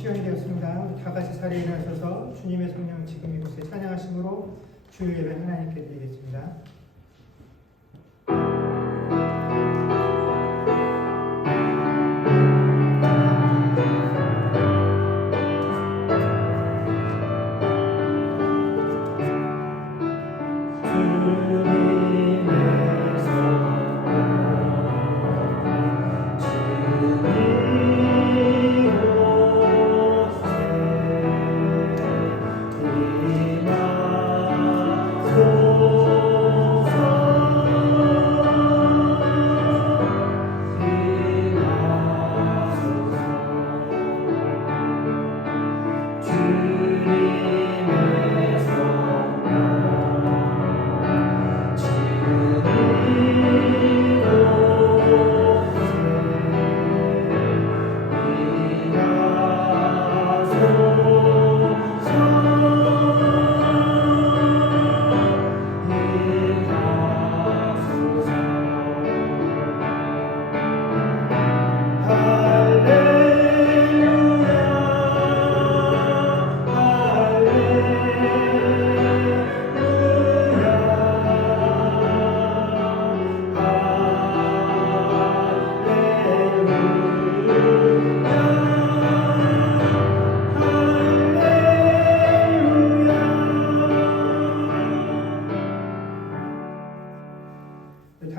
시간이 되었습니다. 우리 다 같이 자리에 일어나셔서 주님의 성령 지금 이곳에 찬양하심으로 주일 예배 하나님께 드리겠습니다.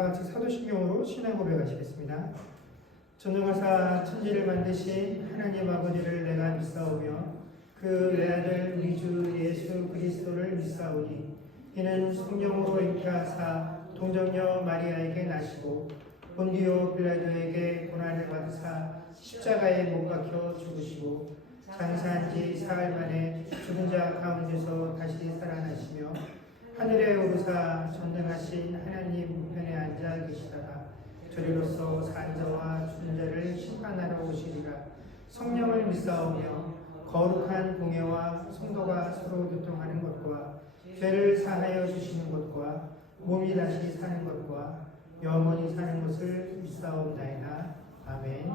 다 같이 사도신경으로 신앙 고백하시겠습니다. 전능하사 천지를 만드신 하나님 아버지를 내가 믿사오며 그 외아들 우리 주 예수 그리스도를 믿사오니 이는 성령으로 잉태하사 동정녀 마리아에게 나시고 본디오 빌라도에게 고난을 받으사 십자가에 못 박혀 죽으시고 장사한 지 사흘 만에 죽은 자 가운데서 다시 살아나시며 하늘에 오르사 전능하신 하나님 우편에 앉아 계시다가 저리로서 산자와 죽은 자를 심판하러 오시리라. 성령을 믿사오며 거룩한 공예와 성도가 서로 교통하는 것과 죄를 사하여 주시는 것과 몸이 다시 사는 것과 영원히 사는 것을 믿사옵나이다. 아멘.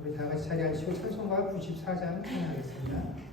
우리 다 같이 자리 앉으시고 찬송가 94장 찬양하겠습니다.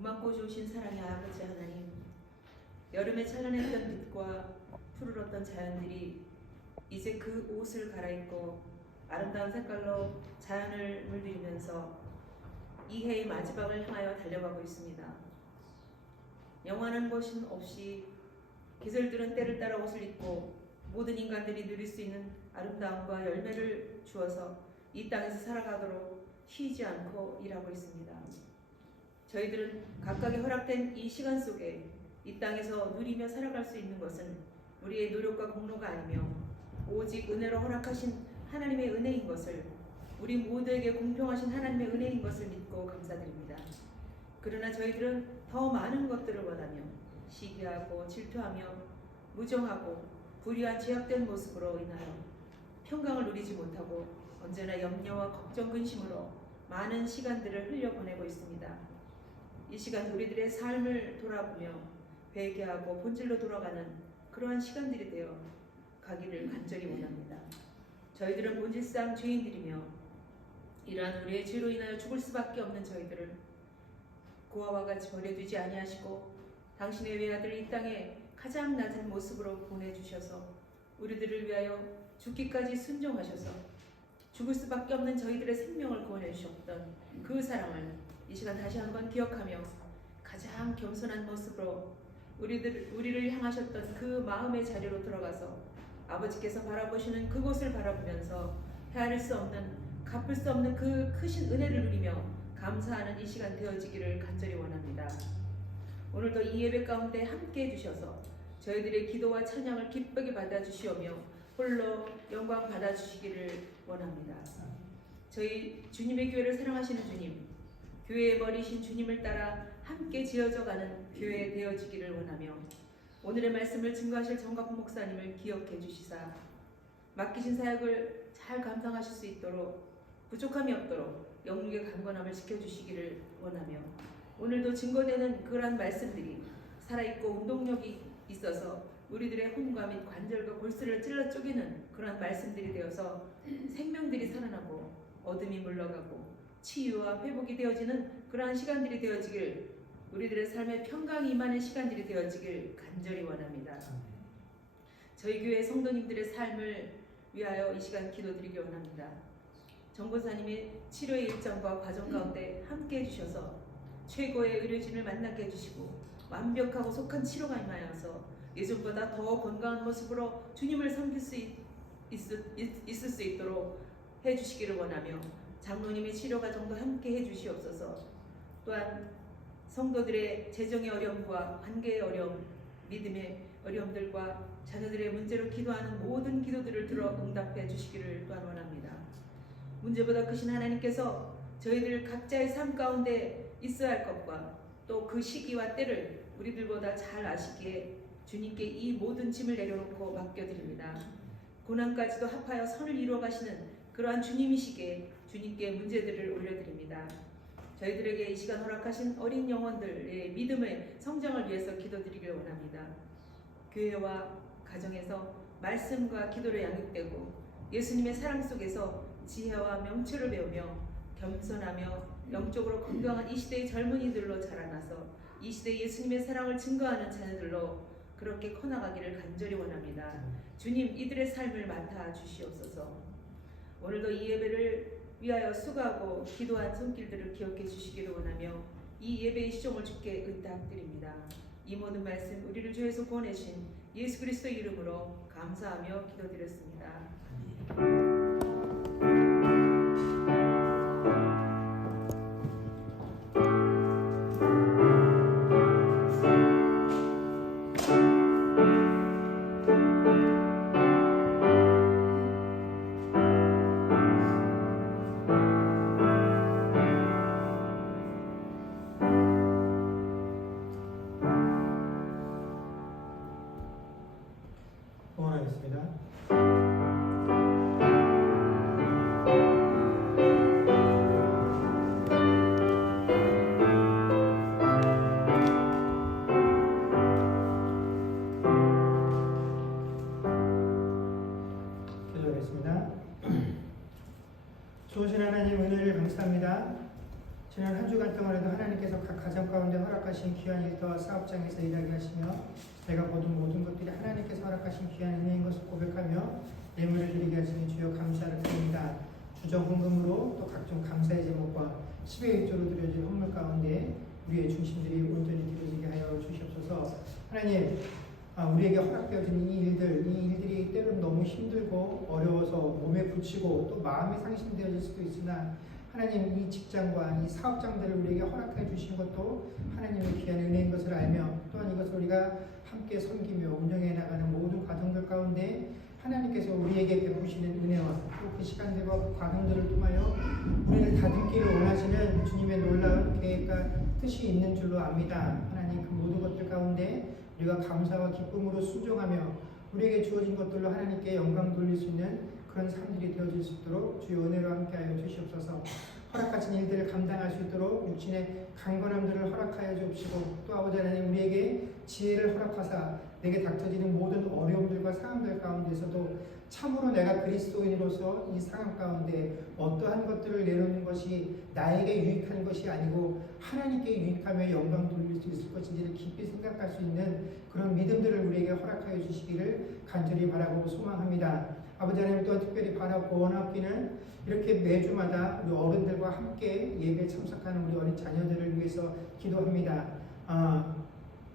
고맙고 좋으신 사랑의 아버지 하나님, 여름에 찬란했던 빛과 푸르렀던 자연들이 이제 그 옷을 갈아입고 아름다운 색깔로 자연을 물들이면서 이 해의 마지막을 향하여 달려가고 있습니다. 영원한 것은 없이 계절들은 때를 따라 옷을 입고 모든 인간들이 누릴 수 있는 아름다움과 열매를 주어서 이 땅에서 살아가도록 쉬지 않고 일하고 있습니다. 저희들은 각각의 허락된 이 시간 속에 이 땅에서 누리며 살아갈 수 있는 것은 우리의 노력과 공로가 아니며 오직 은혜로 허락하신 하나님의 은혜인 것을, 우리 모두에게 공평하신 하나님의 은혜인 것을 믿고 감사드립니다. 그러나 저희들은 더 많은 것들을 원하며 시기하고 질투하며 무정하고 불의한 죄악된 모습으로 인하여 평강을 누리지 못하고 언제나 염려와 걱정 근심으로 많은 시간들을 흘려보내고 있습니다. 이 시간 우리들의 삶을 돌아보며 회개하고 본질로 돌아가는 그러한 시간들이 되어 가기를 간절히 원합니다. 저희들은 본질상 죄인들이며 이러한 우리의 죄로 인하여 죽을 수밖에 없는 저희들을 고아와 같이 버려두지 아니하시고 당신의 외아들 이 땅에 가장 낮은 모습으로 보내주셔서 우리들을 위하여 죽기까지 순종하셔서 죽을 수밖에 없는 저희들의 생명을 구원해 주셨던 그 사랑을 이 시간 다시 한번 기억하며 가장 겸손한 모습으로 우리를 향하셨던 그 마음의 자리로 들어가서 아버지께서 바라보시는 그곳을 바라보면서 헤아릴 수 없는, 갚을 수 없는 그 크신 은혜를 누리며 감사하는 이 시간 되어지기를 간절히 원합니다. 오늘도 이 예배 가운데 함께 해주셔서 저희들의 기도와 찬양을 기쁘게 받아주시오며 홀로 영광 받아주시기를 원합니다. 저희 주님의 교회를 사랑하시는 주님, 교회의 머리신 주님을 따라 함께 지어져가는 교회 되어지기를 원하며 오늘의 말씀을 증거하실 정갑 목사님을 기억해 주시사 맡기신 사역을 잘 감당하실 수 있도록 부족함이 없도록 영육의 강건함을 지켜주시기를 원하며 오늘도 증거되는 그러한 말씀들이 살아있고 운동력이 있어서 우리들의 혼과 및 관절과 골수를 찔러 쪼개는 그러한 말씀들이 되어서 생명들이 살아나고 어둠이 물러가고 치유와 회복이 되어지는 그러한 시간들이 되어지길, 우리들의 삶에 평강이 임하는 시간들이 되어지길 간절히 원합니다. 저희 교회 성도님들의 삶을 위하여 이 시간 기도드리기 원합니다. 정보사님의 치료의 일정과 과정 가운데 함께 해주셔서 최고의 의료진을 만나게 해주시고 완벽하고 속한 치료가 임하여서 예전보다 더 건강한 모습으로 주님을 섬길 수 있을 수 있도록 해주시기를 원하며 장로님의 치료 과정도 함께 해주시옵소서. 또한 성도들의 재정의 어려움과 관계의 어려움, 믿음의 어려움들과 자녀들의 문제로 기도하는 모든 기도들을 들어 응답해 주시기를 또한 원합니다. 문제보다 크신 하나님께서 저희들 각자의 삶 가운데 있어야 할 것과 또 그 시기와 때를 우리들보다 잘 아시기에 주님께 이 모든 짐을 내려놓고 맡겨드립니다. 고난까지도 합하여 선을 이루어 가시는 그러한 주님이시기에 주님께 문제들을 올려드립니다. 저희들에게 이 시간 허락하신 어린 영혼들의 믿음의 성장을 위해서 기도드리길 원합니다. 교회와 가정에서 말씀과 기도로 양육되고 예수님의 사랑 속에서 지혜와 명철을 배우며 겸손하며 영적으로 건강한 이 시대의 젊은이들로 자라나서 이 시대의 예수님의 사랑을 증거하는 자녀들로 그렇게 커나가기를 간절히 원합니다. 주님, 이들의 삶을 맡아 주시옵소서. 오늘도 이 예배를 위하여 수고하고 기도한 손길들을 기억해 주시기를 원하며 이 예배의 시종을 주께 의탁드립니다. 이 모든 말씀 우리를 죄에서 구원하신 예수 그리스도의 이름으로 감사하며 기도드렸습니다. 응원하겠습니다. 기도하겠습니다. 좋으신 하나님 은혜를 감사합니다. 지난 한 주간 동안에도 하나님께서 각 가정 가운데 허락하신 귀한 일터와 사업장에서 일하게 하시며 내가 보는 모든 것들이 하나님께서 허락하신 귀한 은혜인 것을 고백하며 예물을 드리게 하시니 주여 감사를 드립니다. 주정훈금으로 또 각종 감사의 제목과 10의 1조로 드려진 헌물 가운데 우리의 중심들이 온전히 드려지게 하여 주시옵소서. 하나님, 우리에게 허락되어진 이 일들이 때로는 너무 힘들고 어려워서 몸에 붙이고 또 마음이 상심되어질 수도 있으나 하나님, 이 직장과 이 사업장들을 우리에게 허락해 주신 것도 하나님의 귀한 은혜인 것을 알며 또한 이것을 우리가 함께 섬기며 운영해 나가는 모든 과정들 가운데 하나님께서 우리에게 베푸시는 은혜와 또 그 시간들과 그 과정들을 통하여 우리를 다듬기를 원하시는 주님의 놀라운 계획과 뜻이 있는 줄로 압니다. 하나님, 그 모든 것들 가운데 우리가 감사와 기쁨으로 순종하며 우리에게 주어진 것들로 하나님께 영광 돌릴 수 있는 그런 삶들이 되어질 수 있도록 주의 은혜로 함께하여 주시옵소서. 허락하신 일들을 감당할 수 있도록 육신의 강건함들을 허락하여 주옵시고 또 아버지 하나님, 우리에게 지혜를 허락하사 내게 닥쳐지는 모든 어려움들과 상황들 가운데서도 참으로 내가 그리스도인으로서 이 상황 가운데 어떠한 것들을 내놓는 것이 나에게 유익한 것이 아니고 하나님께 유익하며 영광 돌릴 수 있을 것인지를 깊이 생각할 수 있는 그런 믿음들을 우리에게 허락하여 주시기를 간절히 바라고 소망합니다. 아버지 하나님, 또한 특별히 바라고 원하기는 이렇게 매주마다 우리 어른들과 함께 예배에 참석하는 우리 어린 자녀들을 위해서 기도합니다.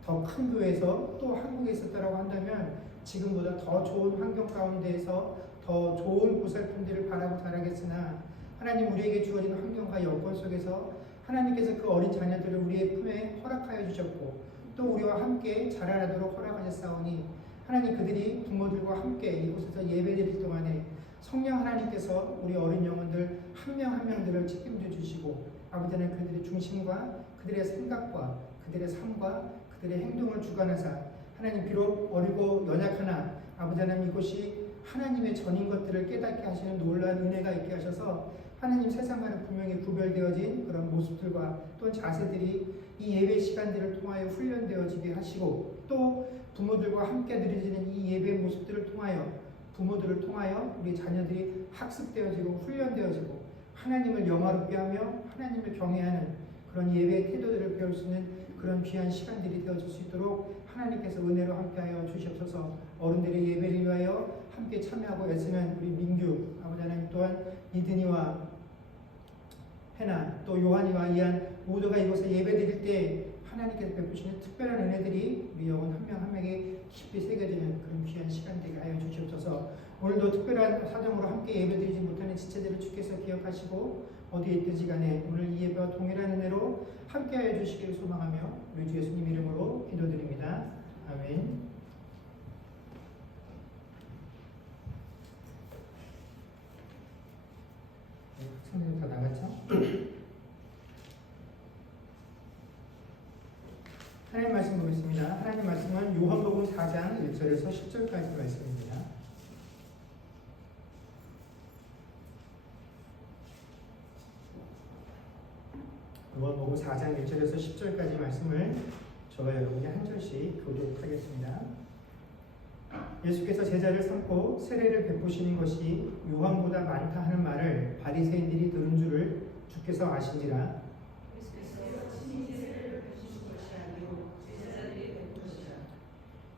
더 큰 교회에서 또 한국에 있었다라고 한다면 지금보다 더 좋은 환경 가운데에서 더 좋은 보살핌들을 바라고 자라겠으나 하나님, 우리에게 주어진 환경과 여건 속에서 하나님께서 그 어린 자녀들을 우리의 품에 허락하여 주셨고 또 우리와 함께 자라나도록 허락하셨사오니 하나님, 그들이 부모들과 함께 이곳에서 예배드릴 동안에 성령 하나님께서 우리 어린 영혼들 한 명 한 명들을 책임져 주시고 아버지 하나님, 그들의 중심과 그들의 생각과 그들의 삶과 그들의 행동을 주관하사 하나님, 비록 어리고 연약하나 아버지 하나님, 이곳이 하나님의 전인 것들을 깨닫게 하시는 놀라운 은혜가 있게 하셔서 하나님, 세상과는 분명히 구별되어진 그런 모습들과 또 자세들이 이 예배 시간들을 통하여 훈련되어지게 하시고 또 부모들과 함께 드려지는 이 예배의 모습들을 통하여 부모들을 통하여 우리 자녀들이 학습되어지고 훈련되어지고 하나님을 영화롭게 하며 하나님을 경외하는 그런 예배의 태도들을 배울 수 있는 그런 귀한 시간들이 되어질 수 있도록 하나님께서 은혜로 함께하여 주시옵소서. 어른들의 예배를 위하여 함께 참여하고 애쓰는 우리 민규 아버지 하나님, 또한 이든이와 해나 또 요한이와 이한 모두가 이곳에 예배드릴 때 하나님께서 베푸시는 특별한 은혜들이 우리 영혼 한 명 한 명에게 깊이 새겨지는 그런 귀한 시간들이 하여 주시옵소서. 오늘도 특별한 사정으로 함께 예배드리지 못하는 지체들을 주께서 기억하시고 어디에 있든지 간에 오늘 이 예배와 동일한 은혜로 함께하여 주시기를 소망하며 우리 주 예수님 이름으로 기도드립니다. 아멘. 학생들 다 나갔죠? 하나님 말씀 보겠습니다. 하나님 말씀은 요한복음 4장 1절에서 10절까지 말씀입니다. 요한복음 4장 1절에서 10절까지 말씀을 저와 여러분이 한 절씩 교독하겠습니다. 예수께서 제자를 삼고 세례를 베푸시는 것이 요한보다 많다 하는 말을 바리새인들이 들은 줄을 주께서 아신지라.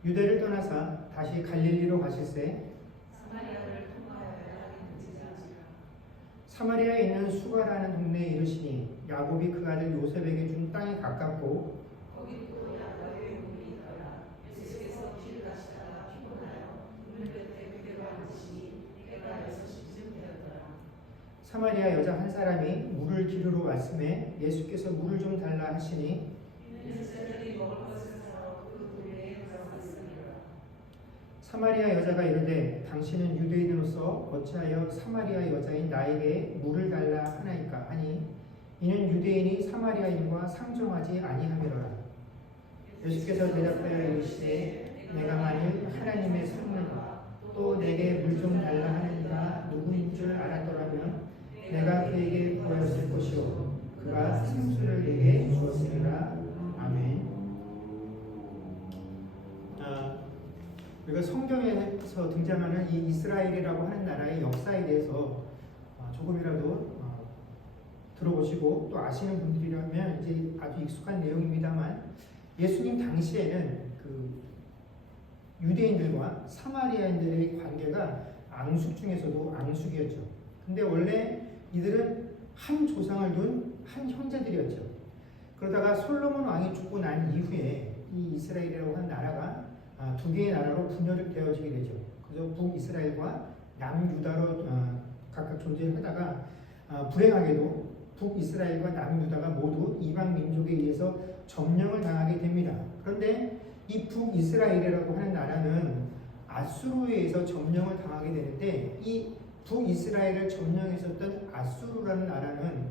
유대를 떠나사 다시 갈릴리로 가실새 사마리아에 있는 수가라는 동네에 이르시니 야곱이 그 아들 요셉에게 준 땅이 가깝고 거기 또 야곱의 우물이 있더라. 예수께서 길을 가시다가 피곤하여 우물 곁에 그대로 앉으시니 해가 6시쯤 되었더라. 사마리아 여자 한 사람이 물을 기르러 왔음에 예수께서 물을 좀 달라 하시니 이는 제자들이 먹을 것을 사러 그 동네에 들어갔으리라. 사마리아 여자가 이르되 당신은 유대인으로서 어찌하여 사마리아 여자인 나에게 물을 달라 하나이까 하니 이는 유대인이 사마리아인과 상종하지 아니하미로라. 예수께서 대답하여 이르시되 내가 만일 하나님의 선물과 또 내게 물 좀 달라 하는 이가 누구인 줄 알았더라면 내가 그에게 구하였을 것이요 그가 생수를 내게 주었으리라. 아멘. 우리가 성경에서 등장하는 이 이스라엘이라고 하는 나라의 역사에 대해서 조금이라도 들어보시고 또 아시는 분들이라면 이제 아주 익숙한 내용입니다만, 예수님 당시에는 그 유대인들과 사마리아인들의 관계가 앙숙 중에서도 앙숙이었죠. 근데 원래 이들은 한 조상을 둔 한 형제들이었죠. 그러다가 솔로몬 왕이 죽고 난 이후에 이 이스라엘이라고 하는 나라가 두 개의 나라로 분열되어지게 되죠. 그래서 북이스라엘과 남유다로 각각 존재하다가 불행하게도 북이스라엘과 남유다가 모두 이방 민족에 의해서 점령을 당하게 됩니다. 그런데 이 북이스라엘이라고 하는 나라는 아수르에 의해서 점령을 당하게 되는데, 이 북이스라엘을 점령했었던 아수르라는 나라는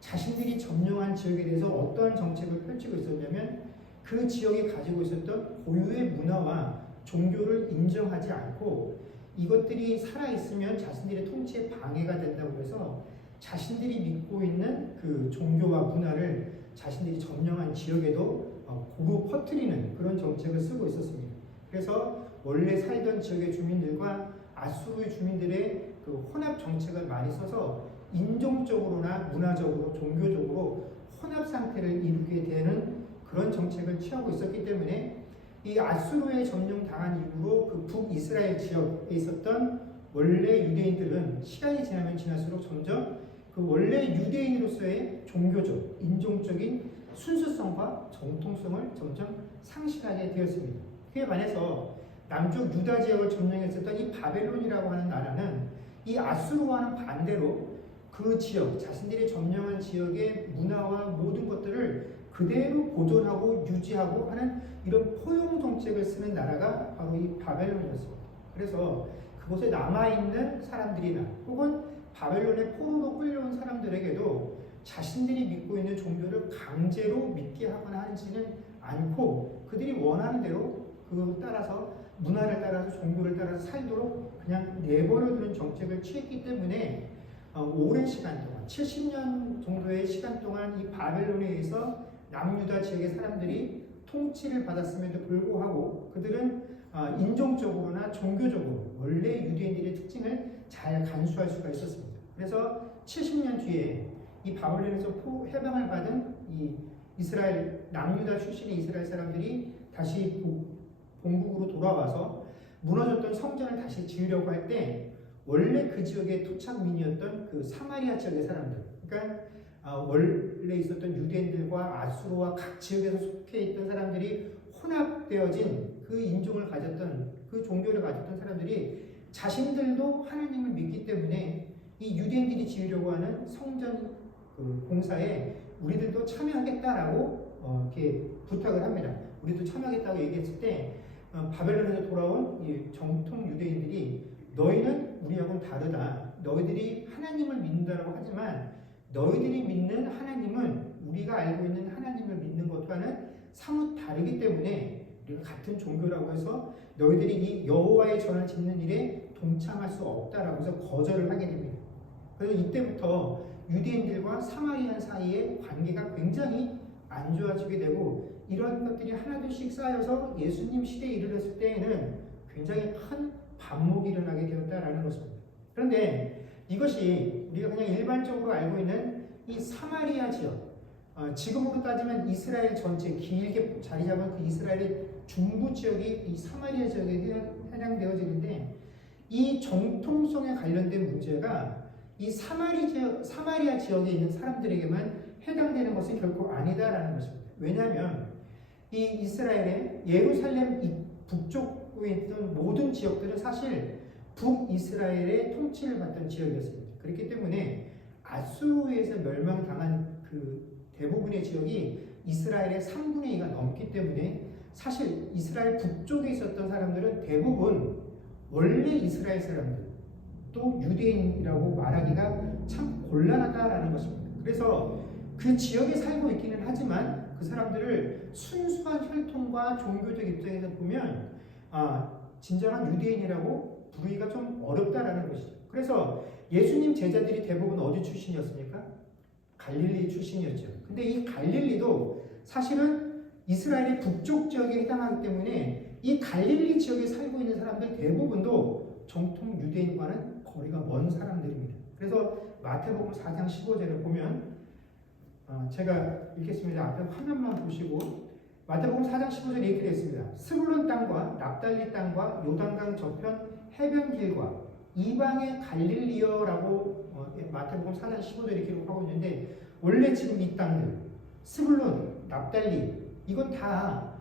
자신들이 점령한 지역에 대해서 어떠한 정책을 펼치고 있었냐면, 그 지역이 가지고 있었던 고유의 문화와 종교를 인정하지 않고 이것들이 살아있으면 자신들의 통치에 방해가 된다고 해서 자신들이 믿고 있는 그 종교와 문화를 자신들이 점령한 지역에도 고루 퍼뜨리는 그런 정책을 쓰고 있었습니다. 그래서 원래 살던 지역의 주민들과 아수르의 주민들의 그 혼합 정책을 많이 써서 인종적으로나 문화적으로 종교적으로 혼합 상태를 이루게 되는 그런 정책을 취하고 있었기 때문에 이 아수르에 점령당한 이후로 그 북이스라엘 지역에 있었던 원래 유대인들은 시간이 지나면 지날수록 점점 그 원래 유대인으로서의 종교적, 인종적인 순수성과 정통성을 점점 상실하게 되었습니다. 그에 반해서 남쪽 유다 지역을 점령했었던 이 바벨론이라고 하는 나라는 이 아수르와는 반대로 그 지역, 자신들이 점령한 지역의 문화와 모든 것들을 그대로 보존하고 유지하고 하는 이런 포용 정책을 쓰는 나라가 바로 이 바벨론이었습니다. 그래서 그곳에 남아있는 사람들이나 혹은 바벨론의 포로로 끌려온 사람들에게도 자신들이 믿고 있는 종교를 강제로 믿게 하거나 하지는 않고 그들이 원하는 대로 그 따라서 문화를 따라서 종교를 따라서 살도록 그냥 내버려두는 정책을 취했기 때문에 오랜 시간 동안 70년 정도의 시간 동안 이 바벨론에 의해서 남유다 지역의 사람들이 통치를 받았음에도 불구하고 그들은 인종적으로나 종교적으로 원래 유대인들의 특징을 잘 간수할 수가 있었습니다. 그래서 70년 뒤에 이 바벨론에서 해방을 받은 이 이스라엘 남유다 출신의 이스라엘 사람들이 다시 본국으로 돌아와서 무너졌던 성전을 다시 지으려고 할 때 원래 그 지역의 토착민이었던 그 사마리아 지역의 사람들, 그러니까 원래 있었던 유대인들과 아수르와 각 지역에서 속해 있던 사람들이 혼합되어진 그 인종을 가졌던 그 종교를 가졌던 사람들이 자신들도 하나님을 믿기 때문에 이 유대인들이 지으려고 하는 성전 그 공사에 우리들도 참여하겠다라고 이렇게 부탁을 합니다. 우리도 참여하겠다고 얘기했을 때 바벨론에서 돌아온 이 정통 유대인들이 너희는 우리하고는 다르다. 너희들이 하나님을 믿는다라고 하지만 너희들이 믿는 하나님은 우리가 알고 있는 하나님을 믿는 것과는 사뭇 다르기 때문에 우리가 같은 종교라고 해서 너희들이 이 여호와의 전을 짓는 일에 동참할 수 없다라고 해서 거절을 하게 됩니다. 그래서 이때부터 유대인들과 사마리안 사이의 관계가 굉장히 안 좋아지게 되고 이런 것들이 하나둘씩 쌓여서 예수님 시대에 이르렀을 때에는 굉장히 큰 반목이 일어나게 되었다라는 것입니다. 그런데 이것이 우리가 그냥 일반적으로 알고 있는 이 사마리아 지역, 지금으로 따지면 이스라엘 전체 길게 자리 잡은 그 이스라엘의 중부 지역이 이 사마리아 지역에 해당되어지는데 이 정통성에 관련된 문제가 이 사마리아 지역에 있는 사람들에게만 해당되는 것은 결코 아니다라는 것입니다. 왜냐하면 이 이스라엘의 예루살렘 북쪽에 있던 모든 지역들은 사실 북이스라엘의 통치를 받던 지역이었습니다. 그렇기 때문에 아수르에서 멸망당한 그 대부분의 지역이 이스라엘의 3분의 2가 넘기 때문에 사실 이스라엘 북쪽에 있었던 사람들은 대부분 원래 이스라엘 사람들 또 유대인이라고 말하기가 참 곤란하다라는 것입니다. 그래서 그 지역에 살고 있기는 하지만 그 사람들을 순수한 혈통과 종교적 입장에서 보면 진정한 유대인이라고 부르기가 좀 어렵다라는 것이죠. 그래서 예수님 제자들이 대부분 어디 출신이었습니까? 갈릴리 출신이었죠. 근데 이 갈릴리도 사실은 이스라엘의 북쪽 지역에 해당하기 때문에 이 갈릴리 지역에 살고 있는 사람들 대부분도 정통 유대인과는 거리가 먼 사람들입니다. 그래서 마태복음 4장 15절을 보면 제가 읽겠습니다. 앞에 화면만 보시고 마태복음 4장 15절에 이렇게 되어 있습니다. 스불론 땅과 납달리 땅과 요단강 저편 해변길과 이방의 갈릴리어라고 마태복음 4장 15절에 기록하고 있는데 원래 지금 이 땅들 스불론, 납달리 이건 다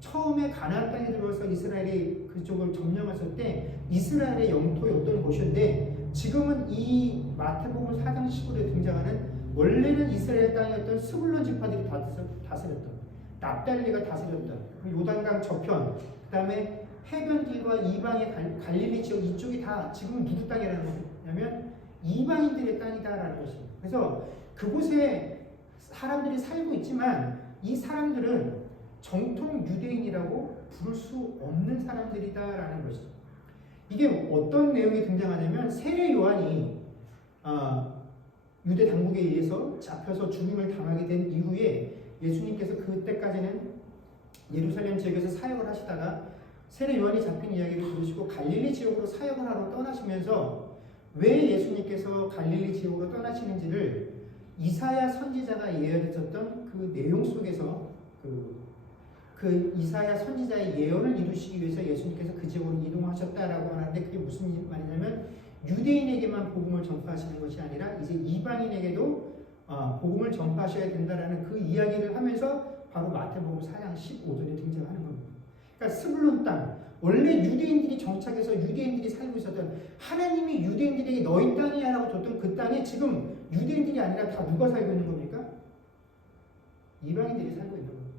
처음에 가나안 땅에 들어와서 이스라엘이 그쪽을 점령했을 때 이스라엘의 영토였던 곳인데 지금은 이 마태복음 4장 15절에 등장하는 원래는 이스라엘 땅이었던 스불론 지파들이 다스렸던 납달리가 다스렸던 요단강 저편 그 다음에 해변길과 이방의 갈릴리 지역 이쪽이 다 지금은 누구 땅이라는 거냐면 이방인들의 땅이다라는 것입니다. 그래서 그곳에 사람들이 살고 있지만 이 사람들은 정통 유대인이라고 부를 수 없는 사람들이다라는 것이죠. 이게 어떤 내용이 등장하냐면 세례 요한이 유대 당국에 의해서 잡혀서 죽임을 당하게 된 이후에 예수님께서 그때까지는 예루살렘 지역에서 사역을 하시다가 세례 요한이 잡힌 이야기를 들으시고 갈릴리 지역으로 사역을 하러 떠나시면서 왜 예수님께서 갈릴리 지역으로 떠나시는지를 이사야 선지자가 예언했었던 그 내용 속에서 그 이사야 선지자의 예언을 이루시기 위해서 예수님께서 그 지역으로 이동하셨다라고 하는데 그게 무슨 말이냐면 유대인에게만 복음을 전파하시는 것이 아니라 이제 이방인에게도 복음을 전파하셔야 된다라는 그 이야기를 하면서 바로 마태복음 4장 15절에 등장하는 겁니다. 그러니까 스불론 땅, 원래 유대인들이 정착해서 유대인들이 살고 있었던 하나님이 유대인들에게 너희 땅이야 라고 줬던 그 땅에 지금 유대인들이 아니라 다 누가 살고 있는 겁니까? 이방인들이 살고 있는 겁니다.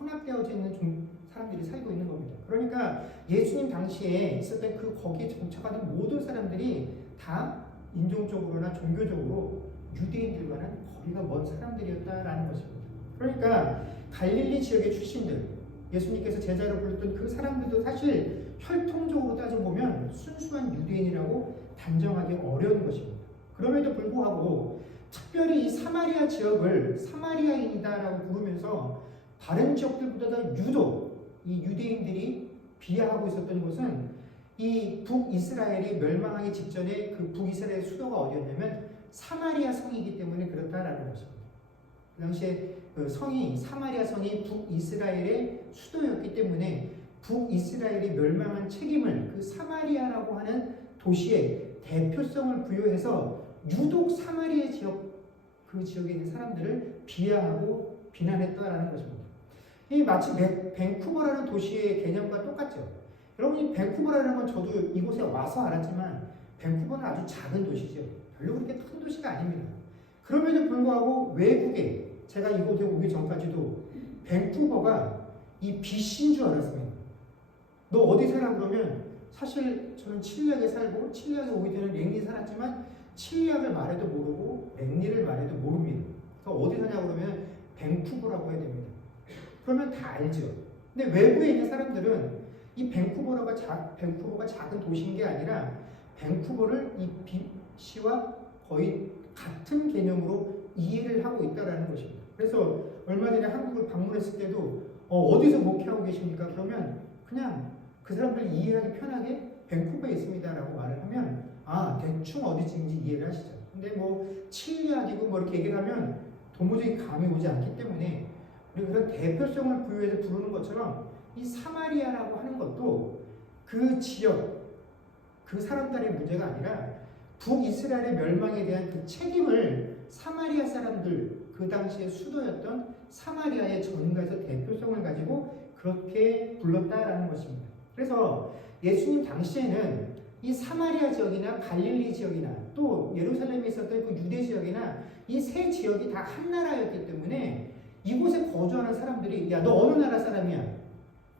혼합되어져 있는 사람들이 살고 있는 겁니다. 그러니까 예수님 당시에 있었던 거기에 정착하던 모든 사람들이 다 인종적으로나 종교적으로 유대인들과는 거리가 먼 사람들이었다라는 것입니다. 그러니까 갈릴리 지역의 출신들, 예수님께서 제자로 불렀던 그 사람들도 사실 혈통적으로 따져보면 순수한 유대인이라고 단정하기 어려운 것입니다. 그럼에도 불구하고 특별히 이 사마리아 지역을 사마리아인이다라고 부르면서 다른 지역들보다 유독 이 유대인들이 비하하고 있었던 것은 이 북이스라엘이 멸망하기 직전에 그 북이스라엘 수도가 어디였냐면 사마리아 성이기 때문에 그렇다라는 것입니다. 그 당시에 그 성이 사마리아 성이 북이스라엘의 수도였기 때문에 북이스라엘이 멸망한 책임을 그 사마리아라고 하는 도시에 대표성을 부여해서 유독 사마리아 지역 그 지역에 있는 사람들을 비하하고 비난했다라는 것입니다. 이 마치 밴쿠버라는 도시의 개념과 똑같죠. 여러분 이 밴쿠버라는 건 저도 이곳에 와서 알았지만 밴쿠버는 아주 작은 도시죠. 별로 그렇게 큰 도시가 아닙니다. 그럼에도 불구하고 외국에 제가 이곳에 오기 전까지도 밴쿠버가 이 BC인 줄 알았습니다. 너 어디 살아? 그러면 사실 저는 칠리악에 살고 칠리악에 오기 전에 랭리 살았지만 칠리악을 말해도 모르고 랭리를 말해도 모릅니다. 그래서 어디 사냐고 그러면 밴쿠버라고 해야 됩니다. 그러면 다 알죠. 근데 외부에 있는 사람들은 이 밴쿠버가 작은 도시인 게 아니라 밴쿠버를 이 BC와 거의 같은 개념으로 이해를 하고 있다는 것입니다. 그래서 얼마 전에 한국을 방문했을 때도 어디서 목회하고 계십니까? 그러면 그냥 그 사람들 이해하기 편하게 밴쿠버에 있습니다라고 말을 하면 대충 어디쯤인지 이해를 하시죠. 근데 뭐 칠리악이고 뭐 이렇게 얘기를 하면 도무지 감이 오지 않기 때문에 우리 그런 대표성을 부여해서 부르는 것처럼 이 사마리아라고 하는 것도 그 지역, 그 사람들의 문제가 아니라 북이스라엘의 멸망에 대한 그 책임을 사마리아 사람들, 그 당시의 수도였던 사마리아의 전가에서 대표성을 가지고 그렇게 불렀다라는 것입니다. 그래서 예수님 당시에는 이 사마리아 지역이나 갈릴리 지역이나 또 예루살렘에 있었던 그 유대 지역이나 이 세 지역이 다 한 나라였기 때문에 이곳에 거주하는 사람들이 야, 너 어느 나라 사람이야?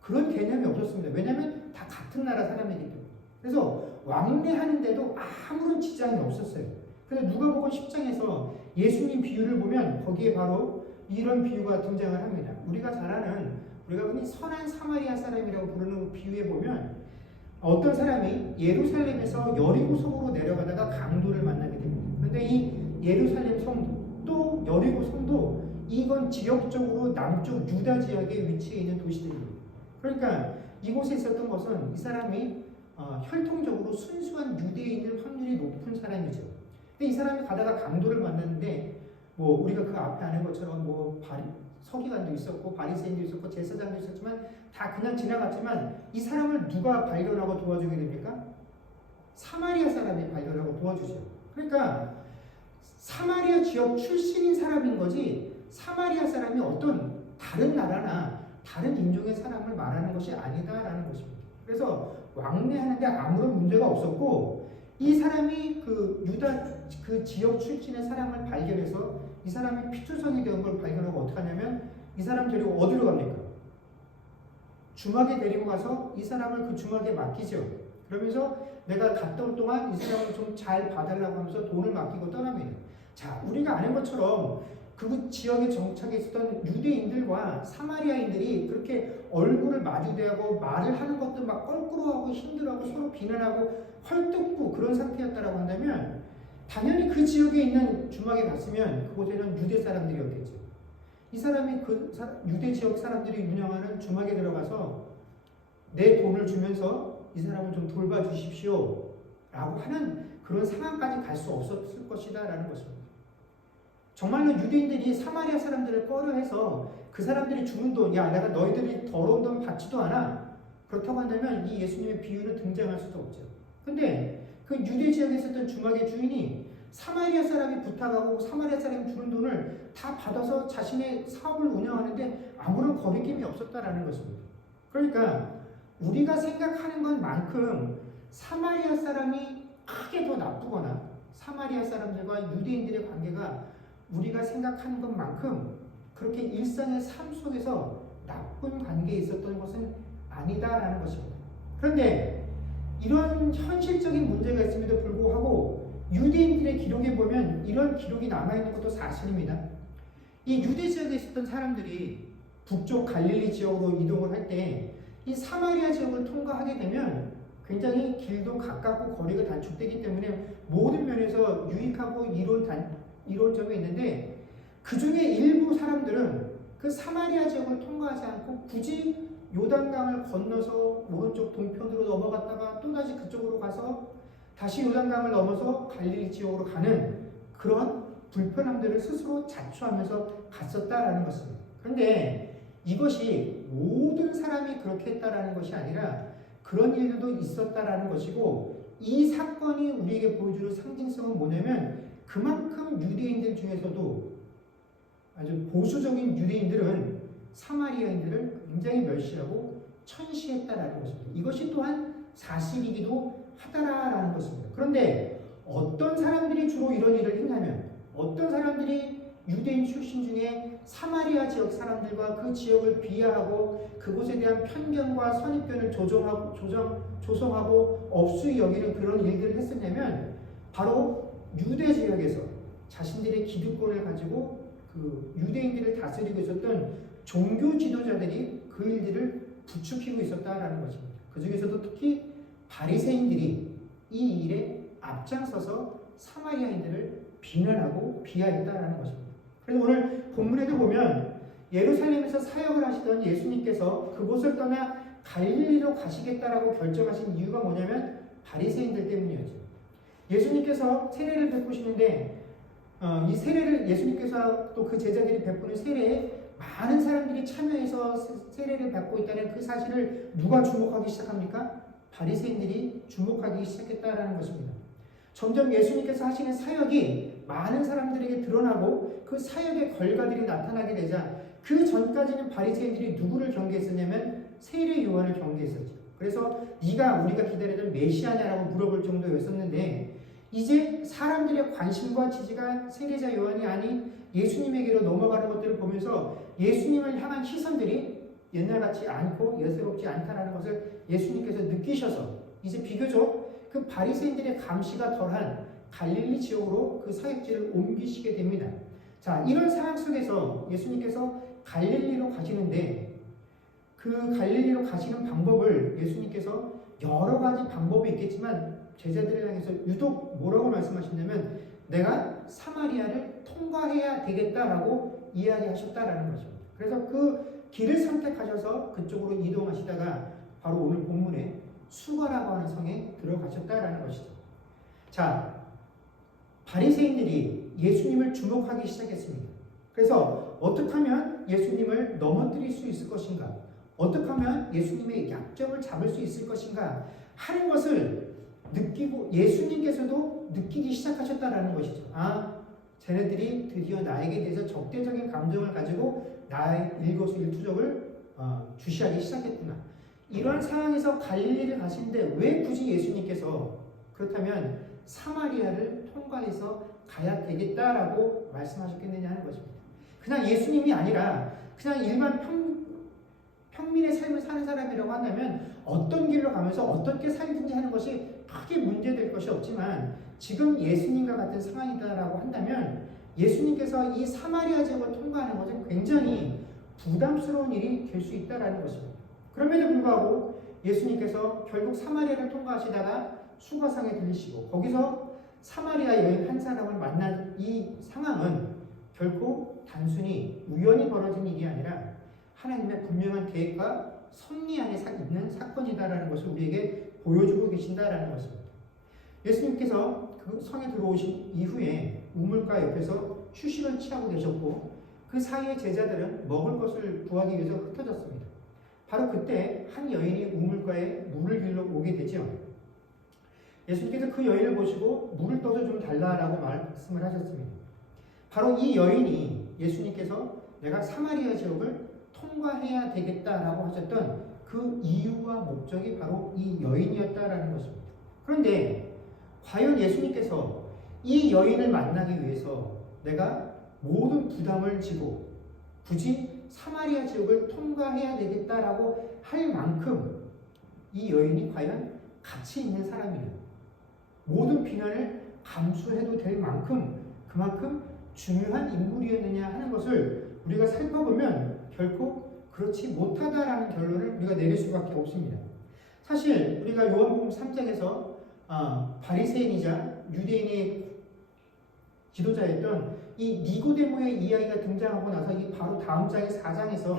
그런 개념이 없었습니다. 왜냐하면 다 같은 나라 사람이기 때문에. 그래서 왕래하는데도 아무런 지장이 없었어요. 그래서 누가복음 10장에서 예수님 비유를 보면 거기에 바로 이런 비유가 등장을 합니다. 우리가 잘 아는, 우리가 흔히 선한 사마리아 사람이라고 부르는 비유에 보면 어떤 사람이 예루살렘에서 여리고 성으로 내려가다가 강도를 만나게 됩니다. 그런데 이 예루살렘 성도 또 여리고 성도 이건 지역적으로 남쪽 유다 지역에 위치해 있는 도시들입니다. 그러니까 이곳에 있었던 것은 이 사람이 혈통적으로 순수한 유대인일 확률이 높은 사람이죠. 근데 이 사람이 가다가 강도를 만났는데 뭐 우리가 그 앞에 아는 것처럼 뭐 서기관도 있었고 바리새인도 있었고 제사장도 있었지만 다 그냥 지나갔지만 이 사람을 누가 발견하고 도와주게 됩니까? 사마리아 사람이 발견하고 도와주죠. 그러니까 사마리아 지역 출신인 사람인 거지 사마리아 사람이 어떤 다른 나라나 다른 인종의 사람을 말하는 것이 아니다라는 것입니다. 그래서 왕래하는데 아무런 문제가 없었고 이 사람이 그 유다 그 지역 출신의 사람을 발견해서 이 사람이 피투성이 된 걸 발견하고 어떻게 하냐면 이 사람 데리고 어디로 갑니까? 주막에 데리고 가서 이 사람을 그 주막에 맡기죠. 그러면서 내가 갔다 올 동안 이 사람을 좀 잘 봐달라고 하면서 돈을 맡기고 떠납니다. 자, 우리가 아는 것처럼 그 지역에 정착해 있었던 유대인들과 사마리아인들이 그렇게 얼굴을 마주대하고 말을 하는 것도 막 껄끄러워하고 힘들어하고 서로 비난하고 헐뜯고 그런 상태였다라고 한다면 당연히 그 지역에 있는 주막에 갔으면 그곳에는 유대 사람들이었겠죠. 이 사람이 그 유대 지역 사람들이 운영하는 주막에 들어가서 내 돈을 주면서 이 사람을 좀 돌봐주십시오 라고 하는 그런 상황까지 갈 수 없었을 것이다 라는 것입니다. 정말로 유대인들이 사마리아 사람들을 꺼려해서 그 사람들이 주는 돈, 야 내가 너희들이 더러운 돈 받지도 않아. 그렇다고 한다면 이 예수님의 비유는 등장할 수도 없죠. 근데 그 유대 지역에 있었던 주막의 주인이 사마리아 사람이 부탁하고 사마리아 사람이 주는 돈을 다 받아서 자신의 사업을 운영하는데 아무런 거리낌이 없었다라는 것입니다. 그러니까 우리가 생각하는 것만큼 사마리아 사람이 크게 더 나쁘거나 사마리아 사람들과 유대인들의 관계가 우리가 생각하는 것만큼 그렇게 일상의 삶 속에서 나쁜 관계에 있었던 것은 아니다라는 것입니다. 그런데 이런 현실적인 문제가 있음에도 불구하고 유대인들의 기록에 보면 이런 기록이 남아있는 것도 사실입니다. 이 유대 지역에 있었던 사람들이 북쪽 갈릴리 지역으로 이동을 할 때 이 사마리아 지역을 통과하게 되면 굉장히 길도 가깝고 거리가 단축되기 때문에 모든 면에서 유익하고 이론점이 있는데 그 중에 일부 사람들은 그 사마리아 지역을 통과하지 않고 굳이 요단강을 건너서 오른쪽 동편으로 넘어갔다가 또다시 그쪽으로 가서 다시 요단강을 넘어서 갈릴리 지역으로 가는 그런 불편함들을 스스로 자초하면서 갔었다라는 것입니다. 그런데 이것이 모든 사람이 그렇게 했다라는 것이 아니라 그런 일들도 있었다라는 것이고 이 사건이 우리에게 보여주는 상징성은 뭐냐면 그만큼 유대인들 중에서도 아주 보수적인 유대인들은 사마리아인들을 굉장히 멸시하고 천시했다라는 것입니다. 이것이 또한 사실이기도 하다라는 것입니다. 그런데 어떤 사람들이 주로 이런 일을 했냐면 어떤 사람들이 유대인 출신 중에 사마리아 지역 사람들과 그 지역을 비하하고 그곳에 대한 편견과 선입견을 조성하고 업수히 여기는 그런 일들을 했었냐면 바로 유대 지역에서 자신들의 기득권을 가지고 그 유대인들을 다스리고 있었던 종교 지도자들이 그 일들을 부추기고 있었다라는 것입니다. 그 중에서도 특히 바리새인들이 이 일에 앞장서서 사마리아인들을 비난하고 비하했다라는 것입니다. 그래서 오늘 본문에도 보면 예루살렘에서 사역을 하시던 예수님께서 그곳을 떠나 갈릴리로 가시겠다라고 결정하신 이유가 뭐냐면 바리새인들 때문이었죠. 예수님께서 세례를 베푸시는데 이 세례를 예수님께서 또 그 제자들이 베푸는 세례에 많은 사람들이 참여해서 세례를 받고 있다는 그 사실을 누가 주목하기 시작합니까? 바리새인들이 주목하기 시작했다라는 것입니다. 점점 예수님께서 하시는 사역이 많은 사람들에게 드러나고 그 사역의 결과들이 나타나게 되자 그 전까지는 바리새인들이 누구를 경계했었냐면 세례 요한을 경계했었죠. 그래서 네가 우리가 기다리던 메시아냐라고 물어볼 정도였었는데 이제 사람들의 관심과 지지가 세례자 요한이 아닌 예수님에게로 넘어가는 것들을 보면서 예수님을 향한 시선들이 옛날같이 않고 예사롭지 않다라는 것을 예수님께서 느끼셔서 이제 비교적 그 바리새인들의 감시가 덜한 갈릴리 지역으로 그 사역지를 옮기시게 됩니다. 자, 이런 상황 속에서 예수님께서 갈릴리로 가시는데 그 갈릴리로 가시는 방법을 예수님께서 여러 가지 방법이 있겠지만 제자들을 향해서 유독 뭐라고 말씀하셨냐면 내가 사마리아를 통과해야 되겠다라고 이야기하셨다라는 거죠. 그래서 그 길을 선택하셔서 그쪽으로 이동하시다가 바로 오늘 본문에 수가라고 하는 성에 들어가셨다라는 것이죠. 자, 바리새인들이 예수님을 주목하기 시작했습니다. 그래서 어떻게 하면 예수님을 넘어뜨릴 수 있을 것인가? 어떻게 하면 예수님의 약점을 잡을 수 있을 것인가? 하는 것을 느끼고 예수님께서도 느끼기 시작하셨다라는 것이죠. 아, 쟤네들이 드디어 나에게 대해서 적대적인 감정을 가지고 나의 일거수일투족을 주시하기 시작했구나. 이런 상황에서 갈릴리를 가시는데 왜 굳이 예수님께서 그렇다면 사마리아를 통과해서 가야 되겠다라고 말씀하셨겠느냐 하는 것입니다. 그냥 예수님이 아니라 그냥 일반 평민의 삶을 사는 사람이라고 한다면 어떤 길로 가면서 어떻게 살든지 하는 것이 크게 문제될 것이 없지만 지금 예수님과 같은 상황이다라고 한다면 예수님께서 이 사마리아 지역을 통과하는 것은 굉장히 부담스러운 일이 될 수 있다라는 것입니다. 그럼에도 불구하고 예수님께서 결국 사마리아를 통과하시다가 수가상에 들리시고 거기서 사마리아 여인 한 사람을 만난 이 상황은 결코 단순히 우연히 벌어진 일이 아니라 하나님의 분명한 계획과 섭리 안에 있는 사건이다라는 것을 우리에게 보여주고 계신다라는 것입니다. 예수님께서 그 성에 들어오신 이후에 우물가 옆에서 휴식을 취하고 계셨고 그 사이에 제자들은 먹을 것을 구하기 위해서 흩어졌습니다. 바로 그때 한 여인이 우물가에 물을 길러 오게 되죠. 예수님께서 그 여인을 보시고 물을 떠서 좀 달라라고 말씀을 하셨습니다. 바로 이 여인이 예수님께서 내가 사마리아 지역을 통과해야 되겠다라고 하셨던 그 이유와 목적이 바로 이 여인이었다라는 것입니다. 그런데 과연 예수님께서 이 여인을 만나기 위해서 내가 모든 부담을 지고 굳이 사마리아 지역을 통과해야 되겠다라고 할 만큼 이 여인이 과연 가치 있는 사람이냐, 모든 비난을 감수해도 될 만큼 그만큼 중요한 인물이었느냐 하는 것을 우리가 살펴보면 결코 그렇지 못하다라는 결론을 우리가 내릴 수밖에 없습니다. 사실 우리가 요한복음 3장에서 바리새인이자 유대인의 지도자였던 이 니고데모의 이야기가 등장하고 나서 이 바로 다음 장의 4장에서